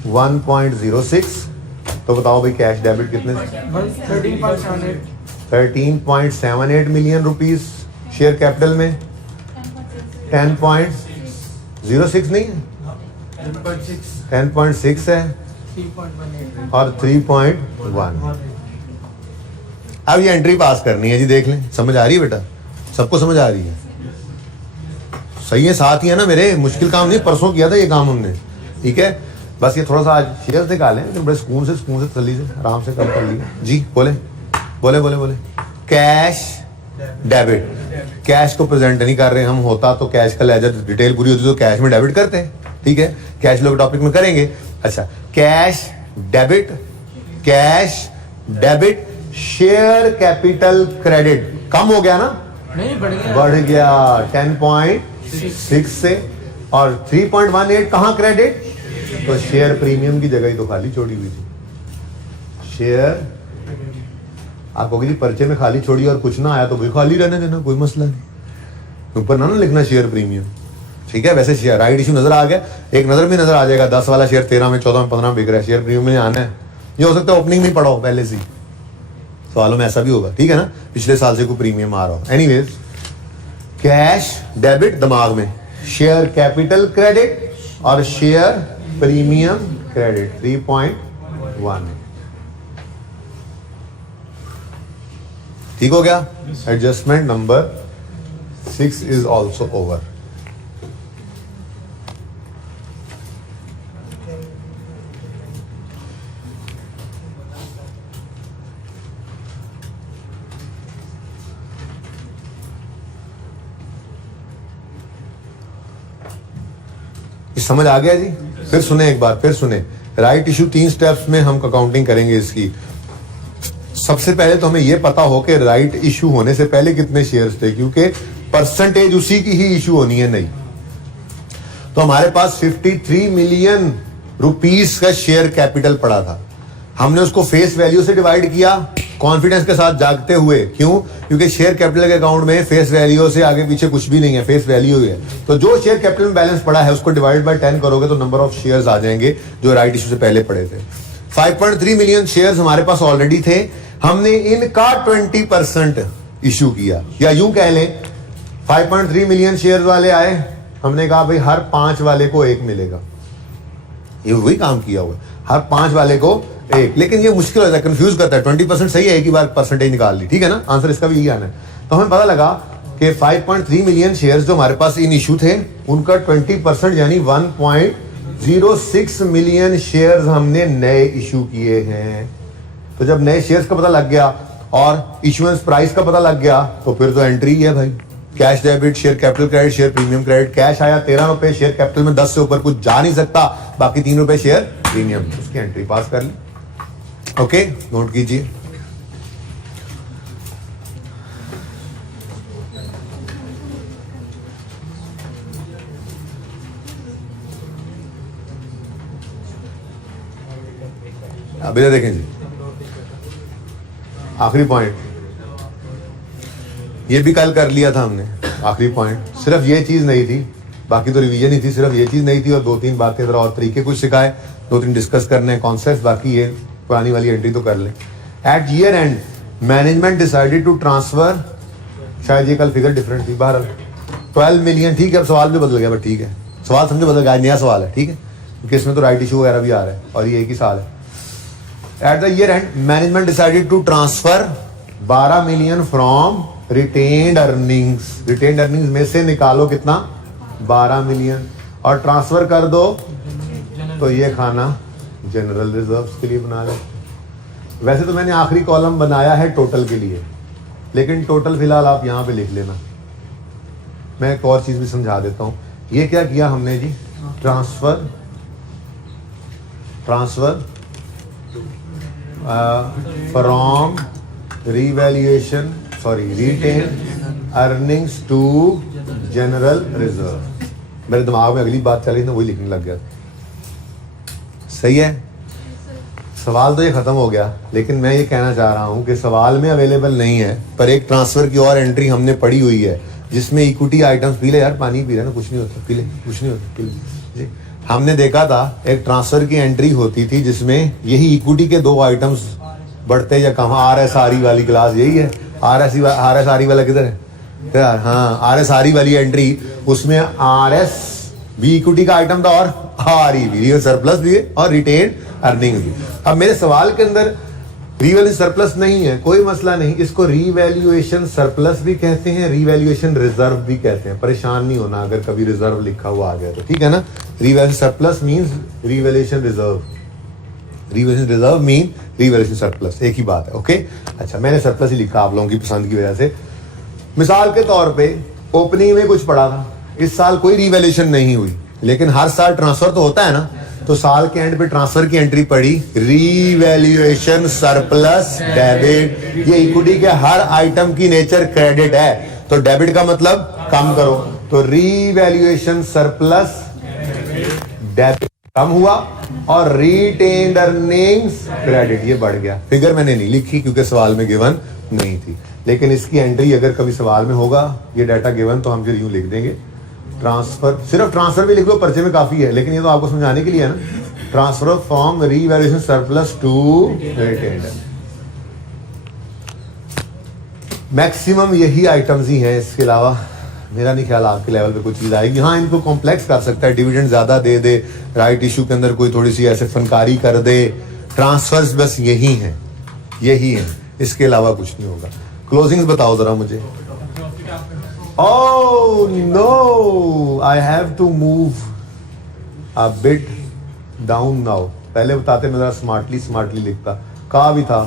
1.06। तो बताओ भाई कैश डेबिट कितने 13.78 मिलियन रुपीस, शेयर कैपिटल में 10.06 नहीं है 10.6 है और 3.1। अब ये एंट्री पास करनी है जी, देख लें। समझ आ रही है बेटा, सबको समझ आ रही है? सही है, साथ ही है ना मेरे। मुश्किल काम नहीं, परसों किया था ये काम हमने, ठीक है। बस ये थोड़ा सा आज शेयर निकालें, लेकिन बड़े सुकून से तसल्ली से आराम से कम कर लिया जी। बोले बोले बोले बोले कैश डेबिट, कैश को प्रेजेंट नहीं कर रहे हम। होता तो कैश का लेजर डिटेल पूरी होती तो कैश में डेबिट करते हैं, ठीक है। कैश लोग टॉपिक में करेंगे। अच्छा, cash debit, cash debit share capital credit कम हो गया ना? नहीं, बढ़ गया 10.6 से। और 3.18 कहां क्रेडिट? तो शेयर प्रीमियम की जगह ही तो खाली छोड़ी हुई थी। शेयर आप कहोगे जी पर्चे में खाली छोड़ी और कुछ ना आया तो भी खाली रहने देना, कोई मसला नहीं। ऊपर ना लिखना शेयर प्रीमियम, ठीक है। वैसे शेयर राइट इशू नजर आ गया, एक नजर में नजर आ जाएगा 10 वाला शेयर 13 में 14 में 15 में बिक रहा है, शेयर प्रीमियम में आना है। ये हो सकता है ओपनिंग में पड़ा हो पहले से, सवालों में ऐसा भी होगा, ठीक है ना। पिछले साल से कोई प्रीमियम आ रहा हो। एनीवेज, कैश डेबिट दिमाग में, शेयर कैपिटल क्रेडिट और शेयर प्रीमियम क्रेडिट 3.1। ठीक हो गया। Adjustment number 6 is also over. समझ आ गया जी? फिर सुने एक बार, फिर सुने। राइट इशू 3 स्टेप्स में हम अकाउंटिंग करेंगे इसकी। सबसे पहले तो हमें यह पता हो कि राइट इशू होने से पहले कितने शेयर्स थे, क्योंकि परसेंटेज उसी की ही इशू होनी है। नहीं तो हमारे पास 53 मिलियन रुपीस का शेयर कैपिटल पड़ा था, हमने उसको फेस वैल्यू से डिवाइड किया कॉन्फिडेंस के साथ जागते हुए। क्यों? क्योंकि शेयर कैपिटल के अकाउंट में फेस वैल्यू से आगे पीछे कुछ भी नहीं है, फेस वैल्यू है। तो जो शेयर कैपिटल में बैलेंस पड़ा है उसको डिवाइड बाय 10 करोगे तो नंबर ऑफ शेयर्स आ जाएंगे जो राइट इशू से पहले पड़े थे। 5.3 मिलियन शेयर्स हमारे पास ऑलरेडी थे, हमने इनका 20% इशू किया, या यूं कह लें 5.3 मिलियन शेयर्स वाले आए, हमने कहा भाई हर 5 वाले को 1 मिलेगा। ये वही काम किया हुआ, हर 5 वाले को 1। लेकिन ये मुश्किल होता है, कंफ्यूज करता है। 20% सही है, एक ही बार परसेंटेज निकाल ली, ठीक है ना। आंसर इसका भी यही आना है। तो हमें पता लगा कि 5.3 मिलियन शेयर्स जो हमारे पास इन इशू थे उनका 20% यानी 1.06 मिलियन शेयर्स हमने नए इशू किए हैं। तो जब नए शेयर्स का पता लग गया और इशुएंस प्राइस का पता लग गया तो फिर तो एंट्री है भाई। Cash debit, share capital credit, share premium credit. Cash आया 13 रुपए, शेयर कैपिटल में 10 से ऊपर कुछ जा नहीं सकता, बाकी 3 रुपए शेयर प्रीमियम, उसकी एंट्री पास कर ली। ओके, नोट कीजिए। अब इधर देखें जी, आखिरी पॉइंट ये भी कल कर लिया था हमने। आखिरी पॉइंट सिर्फ ये चीज नहीं थी, बाकी तो रिवीजन ही थी, सिर्फ ये चीज नहीं थी और 2-3 बातें जरा और तरीके कुछ सिखाए, 2-3 डिस्कस करने हैं कॉन्सेप्ट, बाकी ये पुरानी वाली एंट्री तो कर लें। At year end management decided to transfer, शायद ये कल फिगर डिफरेंट थी, बहरहाल 12 मिलियन, ठीक है। अब सवाल भी बदल गया, बट ठीक है, सवाल समझो बदल गया, नया सवाल है, ठीक है, क्योंकि इसमें तो राइट इशू वगैरह भी आ रहा है और ये एक ही साल है। At the year end, management decided to transfer 12 million from retained earnings. Retained earnings में से निकालो कितना? 12 मिलियन और ट्रांसफर कर दो तो ये खाना जनरल रिजर्व्स के लिए बना ले। वैसे तो मैंने आखिरी कॉलम बनाया है टोटल के लिए, लेकिन टोटल फिलहाल आप यहाँ पे लिख लेना। मैं एक और चीज भी समझा देता हूँ। ये क्या किया हमने जी, transfer from revaluation retain earnings to general reserve. मेरे दिमाग में अगली बात चली ना, वही लिखने लग गया। सही है, सवाल तो ये खत्म हो गया, लेकिन मैं ये कहना चाह रहा हूं कि सवाल में अवेलेबल नहीं है, पर एक ट्रांसफर की और एंट्री हमने पढ़ी हुई है जिसमें इक्विटी आइटम्स, पी ले यार, पानी पी रहा है ना, कुछ नहीं होता, पी ले, कुछ नहीं होता, पी ले जी। हमने देखा था एक ट्रांसफर की एंट्री होती थी जिसमें यही इक्विटी के दो आइटम्स बढ़ते या कहाँ, RSRE वाली क्लास यही है। RSRE वाला किधर है यार? हाँ, RSRE वाली एंट्री, उसमें RS भी इक्विटी का आइटम था और RE भी, रियल सरप्लस भी और रिटेन अर्निंग भी। अब मेरे सवाल के अंदर रिवैल्यूएशन सरप्लस नहीं है, कोई मसला नहीं, इसको रिवैल्यूएशन सरप्लस भी कहते हैं, रिवैल्यूएशन रिजर्व भी कहते हैं। परेशान नहीं होना अगर कभी रिजर्व लिखा हुआ आ गया तो, ठीक है ना। Revaluation surplus means revaluation reserve, revaluation reserve mean revaluation surplus, एक ही बात है। ओके, अच्छा, मैंने सरप्लस ही लिखा आप लोगों की पसंद की वजह से। मिसाल के तौर पे ओपनिंग में कुछ पड़ा था, इस साल कोई रिवैल्यूएशन नहीं हुई, लेकिन हर साल ट्रांसफर तो होता है ना, तो साल के एंड पे ट्रांसफर की एंट्री पड़ी, रिवैल्यूएशन सरप्लस डेबिट। ये इक्विटी के हर आइटम की नेचर क्रेडिट है, तो डेबिट का मतलब कम करो, तो रिवैल्यूएशन सरप्लस डेबिट कम हुआ और रिटेन्ड अर्निंग्स क्रेडिट ये बढ़ गया। फिगर मैंने नहीं लिखी क्योंकि सवाल में गिवन नहीं थी, लेकिन इसकी एंट्री अगर कभी सवाल में होगा, ये डाटा गिवन, तो हम फिर यूं लिख देंगे ट्रांसफर, सिर्फ ट्रांसफर भी लिख लो, पर्चे में काफी है, लेकिन ये तो आपको समझाने के लिए है ना। Transfer from revaluation surplus to retained. Maximum यही आइटम्स ही हैं, इसके अलावा मेरा नहीं ख्याल आपके लेवल पे कुछ चीज आएगी। हाँ, इनको कॉम्प्लेक्स कर सकता है, डिविडेंड ज्यादा दे दे, राइट इशू के अंदर कोई थोड़ी सी ऐसे फनकारी कर दे। ट्रांसफर्स बस यही हैं, यही हैं, इसके अलावा कुछ नहीं होगा। क्लोजिंग्स बताओ जरा मुझे। Oh no, I have to move a bit down now. पहले बताते मैं जरा स्मार्टली लिखता। का भी था,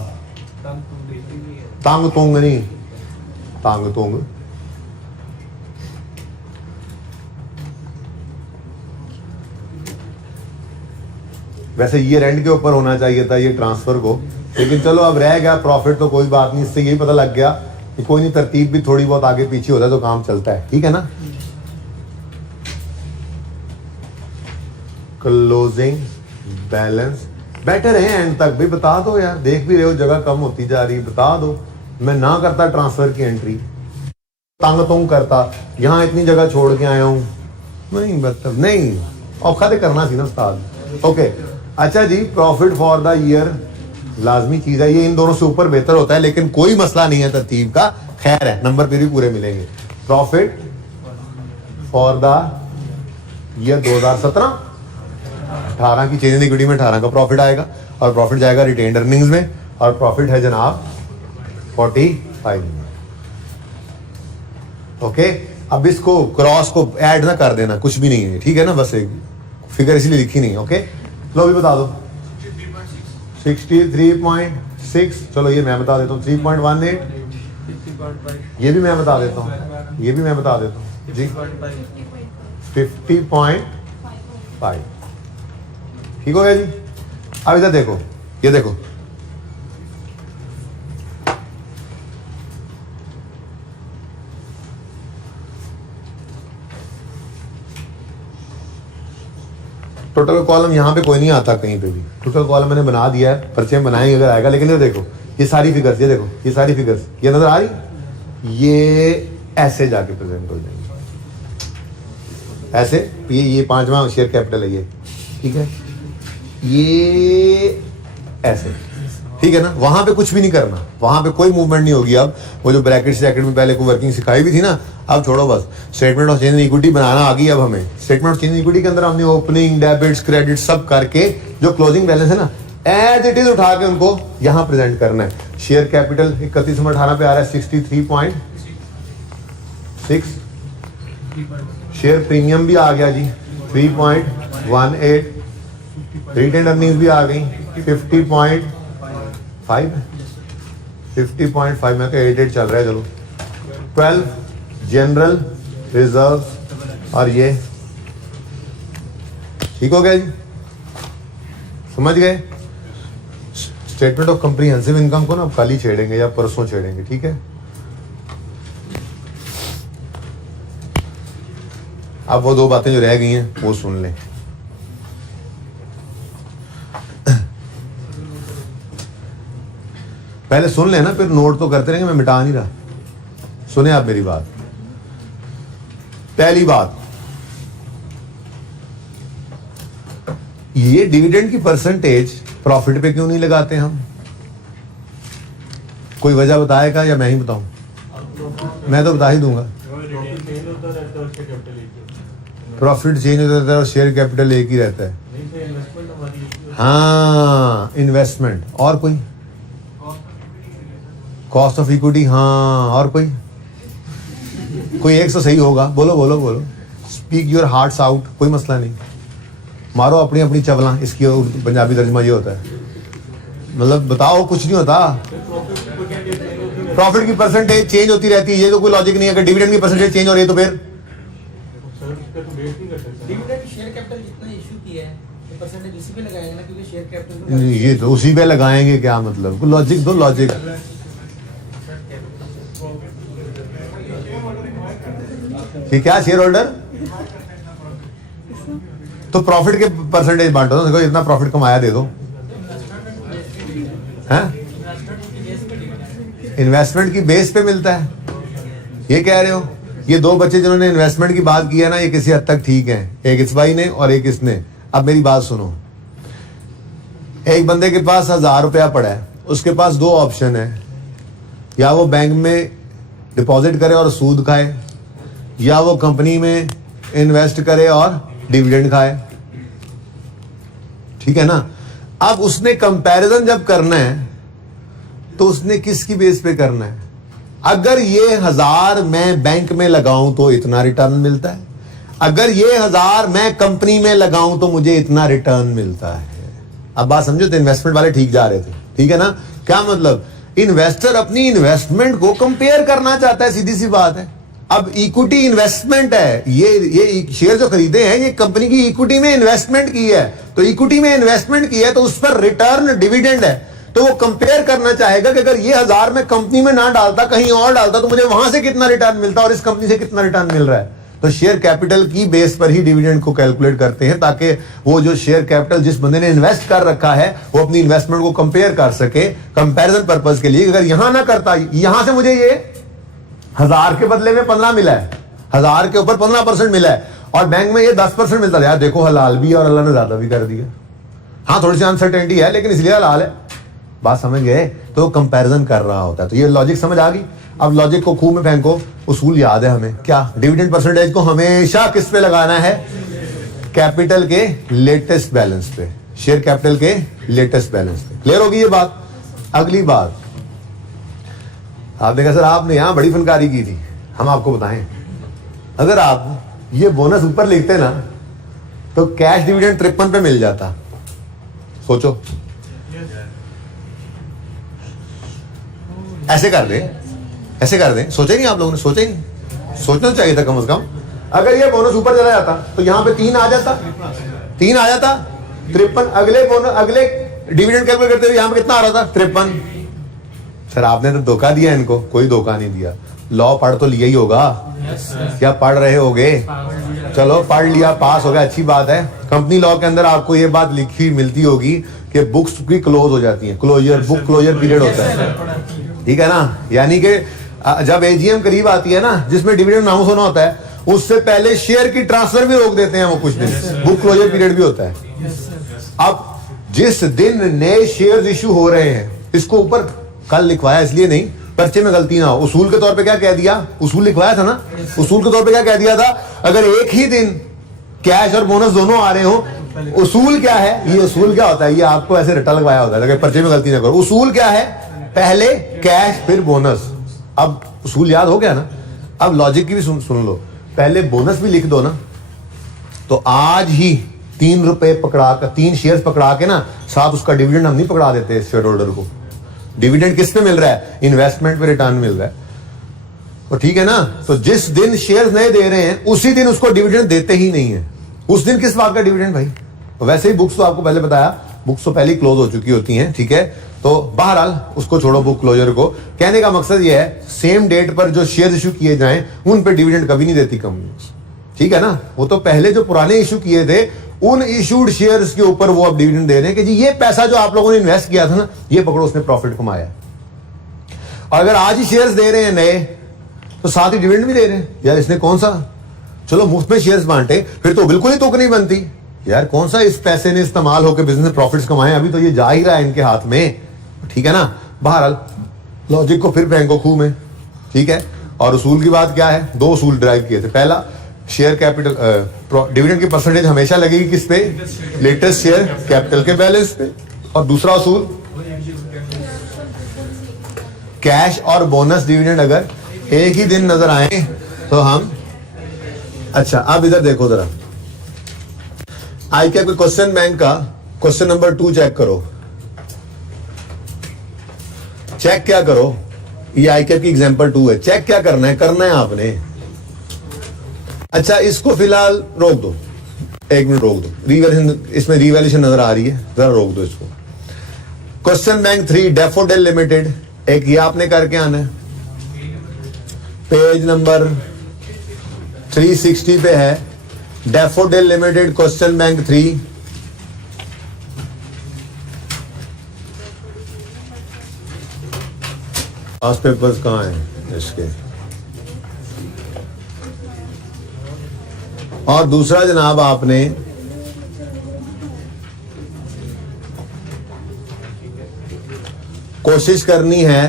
तांग तोंग नहीं, तांग तोंग। वैसे ये रेंट के ऊपर होना चाहिए था ये ट्रांसफर को, लेकिन चलो अब रह गया, प्रॉफिट तो कोई बात नहीं। इससे यही पता लग गया कि कोई नहीं, तरतीब भी थोड़ी बहुत आगे पीछे होता है तो काम चलता है, ठीक है ना। क्लोजिंग बैलेंस बेटर है एंड तक भी बता दो यार, देख भी रहे हो जगह कम होती जा रही है, बता दो। मैं ना करता ट्रांसफर की एंट्री, तंग तुंग करता, यहाँ इतनी जगह छोड़ के आया हूँ, नहीं मतलब नहीं, औखा तो करना थी ना उस्ताद। ओके, अच्छा जी, प्रॉफिट फॉर द ईयर लाजमी चीज है, ये इन दोनों से ऊपर बेहतर होता है, लेकिन कोई मसला नहीं है तरतीब का, खैर है, नंबर फिर भी पूरे मिलेंगे। प्रॉफिट फॉर द ईयर 2017-18 की चेंज इन इक्विटी में 18 का प्रॉफिट आएगा, और प्रॉफिट जाएगा रिटेन्ड अर्निंग्स में, और प्रॉफिट है जनाब 45 में। ओके, अब इसको क्रॉस को ऐड ना कर देना, कुछ भी नहीं है, ठीक है ना, बस एक फिगर इसलिए लिखी नहीं है। ओके, लो भी बता दो। 63.6, चलो ये मैं बता देता हूँ। 3.18, ये भी मैं बता देता हूँ, ये भी मैं बता देता हूँ जी। 50.5, ठीक हो गया जी। अब इधर देखो, ये देखो, टोटल कॉलम यहाँ पे कोई नहीं आता कहीं पे भी, टोटल कॉलम मैंने बना दिया है, पर्चे में बनाएंगे अगर आएगा, लेकिन ये देखो, ये सारी फिगर्स, ये देखो, ये सारी फिगर्स, ये नजर आ रही, ये ऐसे जाके प्रेजेंट हो जाएंगे, ऐसे। ये 5वां शेयर कैपिटल है ये, ठीक है, ये ऐसे, ठीक है ना। वहां पे कुछ भी नहीं करना, वहां पे कोई मूवमेंट नहीं होगी। अब वो जो ब्रैकेट में पहले को वर्किंग सिखाई भी थी ना, अब छोड़ो, बस statement of change in equity बनाना आ गई। अब हमें statement of change in equity के अंदर हमने ओपनिंग, डेबिट्स, क्रेडिट सब करके जो क्लोजिंग बैलेंस है ना, एज इट इज उठा के उनको यहां प्रेजेंट करना है। शेयर कैपिटल 31/18 पे आ रहा है 63.6, शेयर प्रीमियम भी आ गया जी 3.18, रिटेन्ड अर्निंग्स भी आ गई 50.5, 50.5 में 88 चल रहा है। चलो 12 जनरल रिजर्व और ये ठीक हो गया जी, समझ गए। स्टेटमेंट ऑफ कॉम्प्रिहेंसिव इनकम को ना अब कल ही छेड़ेंगे या परसों छेड़ेंगे, ठीक है। अब वो दो बातें जो रह गई हैं वो सुन लें। पहले सुन लेना, फिर नोट तो करते रहेंगे, मैं मिटा नहीं रहा। सुने आप मेरी बात। पहली बात, ये डिविडेंड की परसेंटेज प्रॉफिट पे क्यों नहीं लगाते हम? कोई वजह बताएगा या मैं ही बताऊं? मैं तो बता ही दूंगा। प्रॉफिट चेंज होता रहता है और शेयर कैपिटल एक ही रहता है। हाँ, इन्वेस्टमेंट और कोई कॉस्ट ऑफ इक्विटी, हाँ और कोई एक तो सही होगा। बोलो बोलो बोलो, स्पीक योर हार्ट्स आउट, कोई मसला नहीं, मारो अपनी अपनी चवला। इसकी पंजाबी तर्जमा ये होता है, मतलब बताओ कुछ नहीं होता। प्रॉफिट की परसेंटेज चेंज होती रहती है, ये तो कोई लॉजिक नहीं है। अगर डिविडेंड की परसेंटेज चेंज हो रही है तो फिर डिविडेंड शेयर कैपिटल जितना इशू किया है परसेंटेज उसी पे लगाएंगे ना, क्योंकि शेयर कैपिटल ये तो उसी पे लगाएंगे। क्या मतलब? लॉजिक दो, लॉजिक। ठीक, क्या शेयर होल्डर तो प्रॉफिट के परसेंटेज बांटो ना। देखो इतना प्रॉफिट कमाया दे दो, हैं? इन्वेस्टमेंट की बेस पे मिलता है, ये कह रहे हो। ये दो बच्चे जिन्होंने इन्वेस्टमेंट की बात की है ना, ये किसी हद तक ठीक है, एक इस भाई ने और एक इसने। अब मेरी बात सुनो, एक बंदे के पास 1000 रुपया पड़ा है, उसके पास दो ऑप्शन है, या वो बैंक में डिपॉजिट करे और सूद खाए, या वो कंपनी में इन्वेस्ट करे और डिविडेंड खाए, ठीक है ना। अब उसने कंपैरिजन जब करना है तो उसने किसकी बेस पे करना है? अगर ये 1000 मैं बैंक में लगाऊं तो इतना रिटर्न मिलता है, अगर ये 1000 मैं कंपनी में लगाऊं तो मुझे इतना रिटर्न मिलता है। अब बात समझो, तो इन्वेस्टमेंट वाले ठीक जा रहे थे, ठीक है ना। क्या मतलब? इन्वेस्टर अपनी इन्वेस्टमेंट को कंपेयर करना चाहता है, सीधी सी बात है। अब इक्विटी इन्वेस्टमेंट है, ये शेयर जो खरीदे हैं ये कंपनी की इक्विटी में इन्वेस्टमेंट की है, तो इक्विटी में इन्वेस्टमेंट की है तो उस पर रिटर्न डिविडेंड है। तो वो कंपेयर करना चाहेगा कि अगर ये 1000 में कंपनी में ना डालता, कहीं और डालता, तो मुझे वहां से कितना रिटर्न मिलता और इस कंपनी से कितना रिटर्न मिल रहा है। तो शेयर कैपिटल की बेस पर ही डिविडेंड को कैलकुलेट करते हैं, ताकि वो जो शेयर कैपिटल जिस बंदे ने इन्वेस्ट कर रखा है वो अपनी इन्वेस्टमेंट को कंपेयर कर सके, कंपैरिजन पर्पस के लिए। अगर यहां ना करता, यहां से मुझे ये 1000 के बदले में 15 मिला है, 1000 के ऊपर 15% मिला है, और बैंक में ये 10% मिलता है। यार देखो, हलाल भी है और अल्लाह ने ज्यादा भी कर दिया। हाँ, थोड़ी सी अनसर्टेनिटी है, लेकिन इसलिए हलाल है। बात समझ गए? तो कंपैरिजन कर रहा होता है। तो ये लॉजिक समझ आ गई। अब लॉजिक को खूह में फेंको। उसूल याद है हमें, क्या? डिविडेंड परसेंटेज को हमेशा किस पे लगाना है? कैपिटल के लेटेस्ट बैलेंस पे, शेयर कैपिटल के लेटेस्ट बैलेंस पे। क्लियर होगी ये बात? अगली बात, आपने कहा सर आपने यहां बड़ी फनकारी की थी, हम आपको बताएं। अगर आप ये बोनस ऊपर लिखते ना तो कैश डिविडेंड 53 पे मिल जाता। सोचो, ऐसे कर दें, ऐसे कर दें। सोचा ही नहीं आप लोगों ने? सोचा ही नहीं? सोचना चाहिए था कम से कम। अगर ये बोनस ऊपर चला जाता तो यहां पे 3 आ जाता, 3 आ जाता, 53। अगले बोनस, अगले डिविडेंड कैलकुलेट करते हुए यहां पे कितना आ रहा था? 53। सर आपने तो धोखा दिया इनको। कोई धोखा नहीं दिया। लॉ पढ़ तो लिया ही होगा। क्या पढ़ रहे होगे? चलो पढ़ लिया, पास हो गया, अच्छी बात है। कंपनी लॉ के अंदर आपको ये बात लिखी मिलती होगी कि बुक्स की क्लोज हो जाती है, क्लोजर, बुक क्लोजर पीरियड होता है, ठीक है ना। यानी कि जब एजीएम करीब आती है ना, जिसमें डिविडेंड अनाउंस होना होता है, उससे पहले शेयर की ट्रांसफर भी रोक देते हैं वो कुछ दिन, बुक क्लोजर पीरियड भी होता है। अब जिस दिन नए शेयर्स इशू हो रहे हैं, इसको ऊपर कल लिखवाया इसलिए नहीं पर्चे में गलती ना हो। उसूल के तौर पे क्या कह दिया? उसूल लिखवाया था ना, उसूल के तौर पे क्या कह दिया था? अगर एक ही दिन कैश और बोनस दोनों आ रहे हो, उसूल क्या है? ये उसूल क्या होता है? ये आपको ऐसे रट्टा लगवाया होता है, अगर पर्चे में गलती ना करो। उसूल क्या है? पहले कैश फिर बोनस। अब उसूल याद हो गया ना। अब लॉजिक की भी सुन लो। पहले बोनस भी लिख दो ना, तो आज ही 3 रुपए पकड़ा कर, 3 शेयर्स पकड़ा के ना, साथ उसका डिविडेंड हम नहीं पकड़ा देते शेयर होल्डर को। डिविडेंड किस पे मिल रहा है? इन्वेस्टमेंट पे रिटर्न मिल रहा है। तो ठीक है ना, तो जिस दिन शेयर नए दे रहे हैं उसी दिन उसको डिविडेंड देते ही नहीं है। उस दिन किस बात का डिविडेंड भाई? वैसे ही बुक्स तो आपको पहले बताया, बुक्स तो पहले ही क्लोज हो चुकी होती हैं, ठीक है। तो बहरहाल उसको छोड़ो, बुक क्लोजर को। कहने का मकसद यह है सेम डेट पर जो शेयर इशू किए जाएं उन पे डिविडेंड कभी नहीं देती कंपनी, ठीक है ना। वो तो पहले जो पुराने इशू किए थे उन इशूड शेयर्स के ऊपर वो अब डिविडेंड दे रहे हैं कि जी ये पैसा जो आप लोगों ने इन्वेस्ट किया था ना, ये पकड़ो, उसने प्रॉफिट कमाया। और अगर आज ही शेयर्स दे रहे हैं नए तो साथ ही डिविडेंड भी दे रहे हैं। यार इसने कौन सा, चलो मुफ्त में शेयर्स बांटे, फिर तो बिल्कुल ही तुक नहीं बनती। यार कौन सा इस पैसे ने इस्तेमाल होकर बिजनेस में प्रॉफिट्स कमाए, अभी तो ये जा ही रहा है इनके हाथ में, ठीक है ना। बहरहाल लॉजिक को फिर फेंको खूह में, ठीक है। और उसूल की बात क्या है? 2 उसूल ड्राइव किए थे। पहला, शेयर कैपिटल डिविडेंड की परसेंटेज हमेशा लगेगी किस पे? लेटेस्ट शेयर कैपिटल के बैलेंस पे। और दूसरा उसूल, कैश और बोनस डिविडेंड अगर एक ही दिन नजर आए तो हम, अच्छा अब इधर देखो जरा, आई कैप के क्वेश्चन बैंक का क्वेश्चन नंबर 2 चेक करो। चेक क्या करो, ये आई कैप की एग्जांपल 2 है। चेक क्या करना है? करना है आपने, अच्छा इसको फिलहाल रोक दो, 1 मिनट रोक दो, रिवैल्यूएशन, इसमें रिवैल्यूएशन नजर आ रही है, जरा रोक दो इसको। क्वेश्चन बैंक 3 डैफोडिल लिमिटेड, एक ये आपने करके आना है, पेज नंबर 360 पे है। डैफोडिल लिमिटेड क्वेश्चन बैंक 3, पास पेपर्स कहाँ हैं इसके? और दूसरा जनाब आपने कोशिश करनी है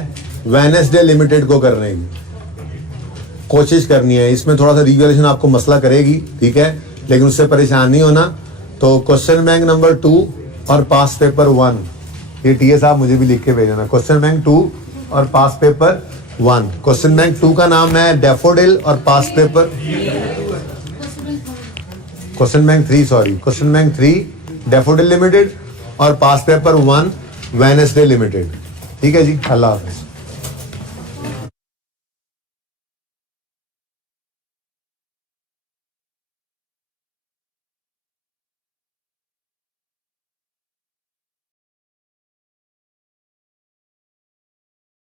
वेडनेसडे लिमिटेड को करने की, कोशिश करनी है। इसमें थोड़ा सा रिवैल्यूएशन आपको मसला करेगी, ठीक है, लेकिन उससे परेशान नहीं होना। तो क्वेश्चन बैंक नंबर 2 और पास पेपर 1, ये टीए साहब मुझे भी लिख के भेजना। क्वेश्चन बैंक 2 और पास पेपर 1। क्वेश्चन बैंक 2 का नाम है डैफोडिल और pass paper, question bank 3 sorry, question bank 3 Daffodil limited और पास पेपर 1 वेडनेसडे लिमिटेड, ठीक है जी। अल्लाह हाफिज़।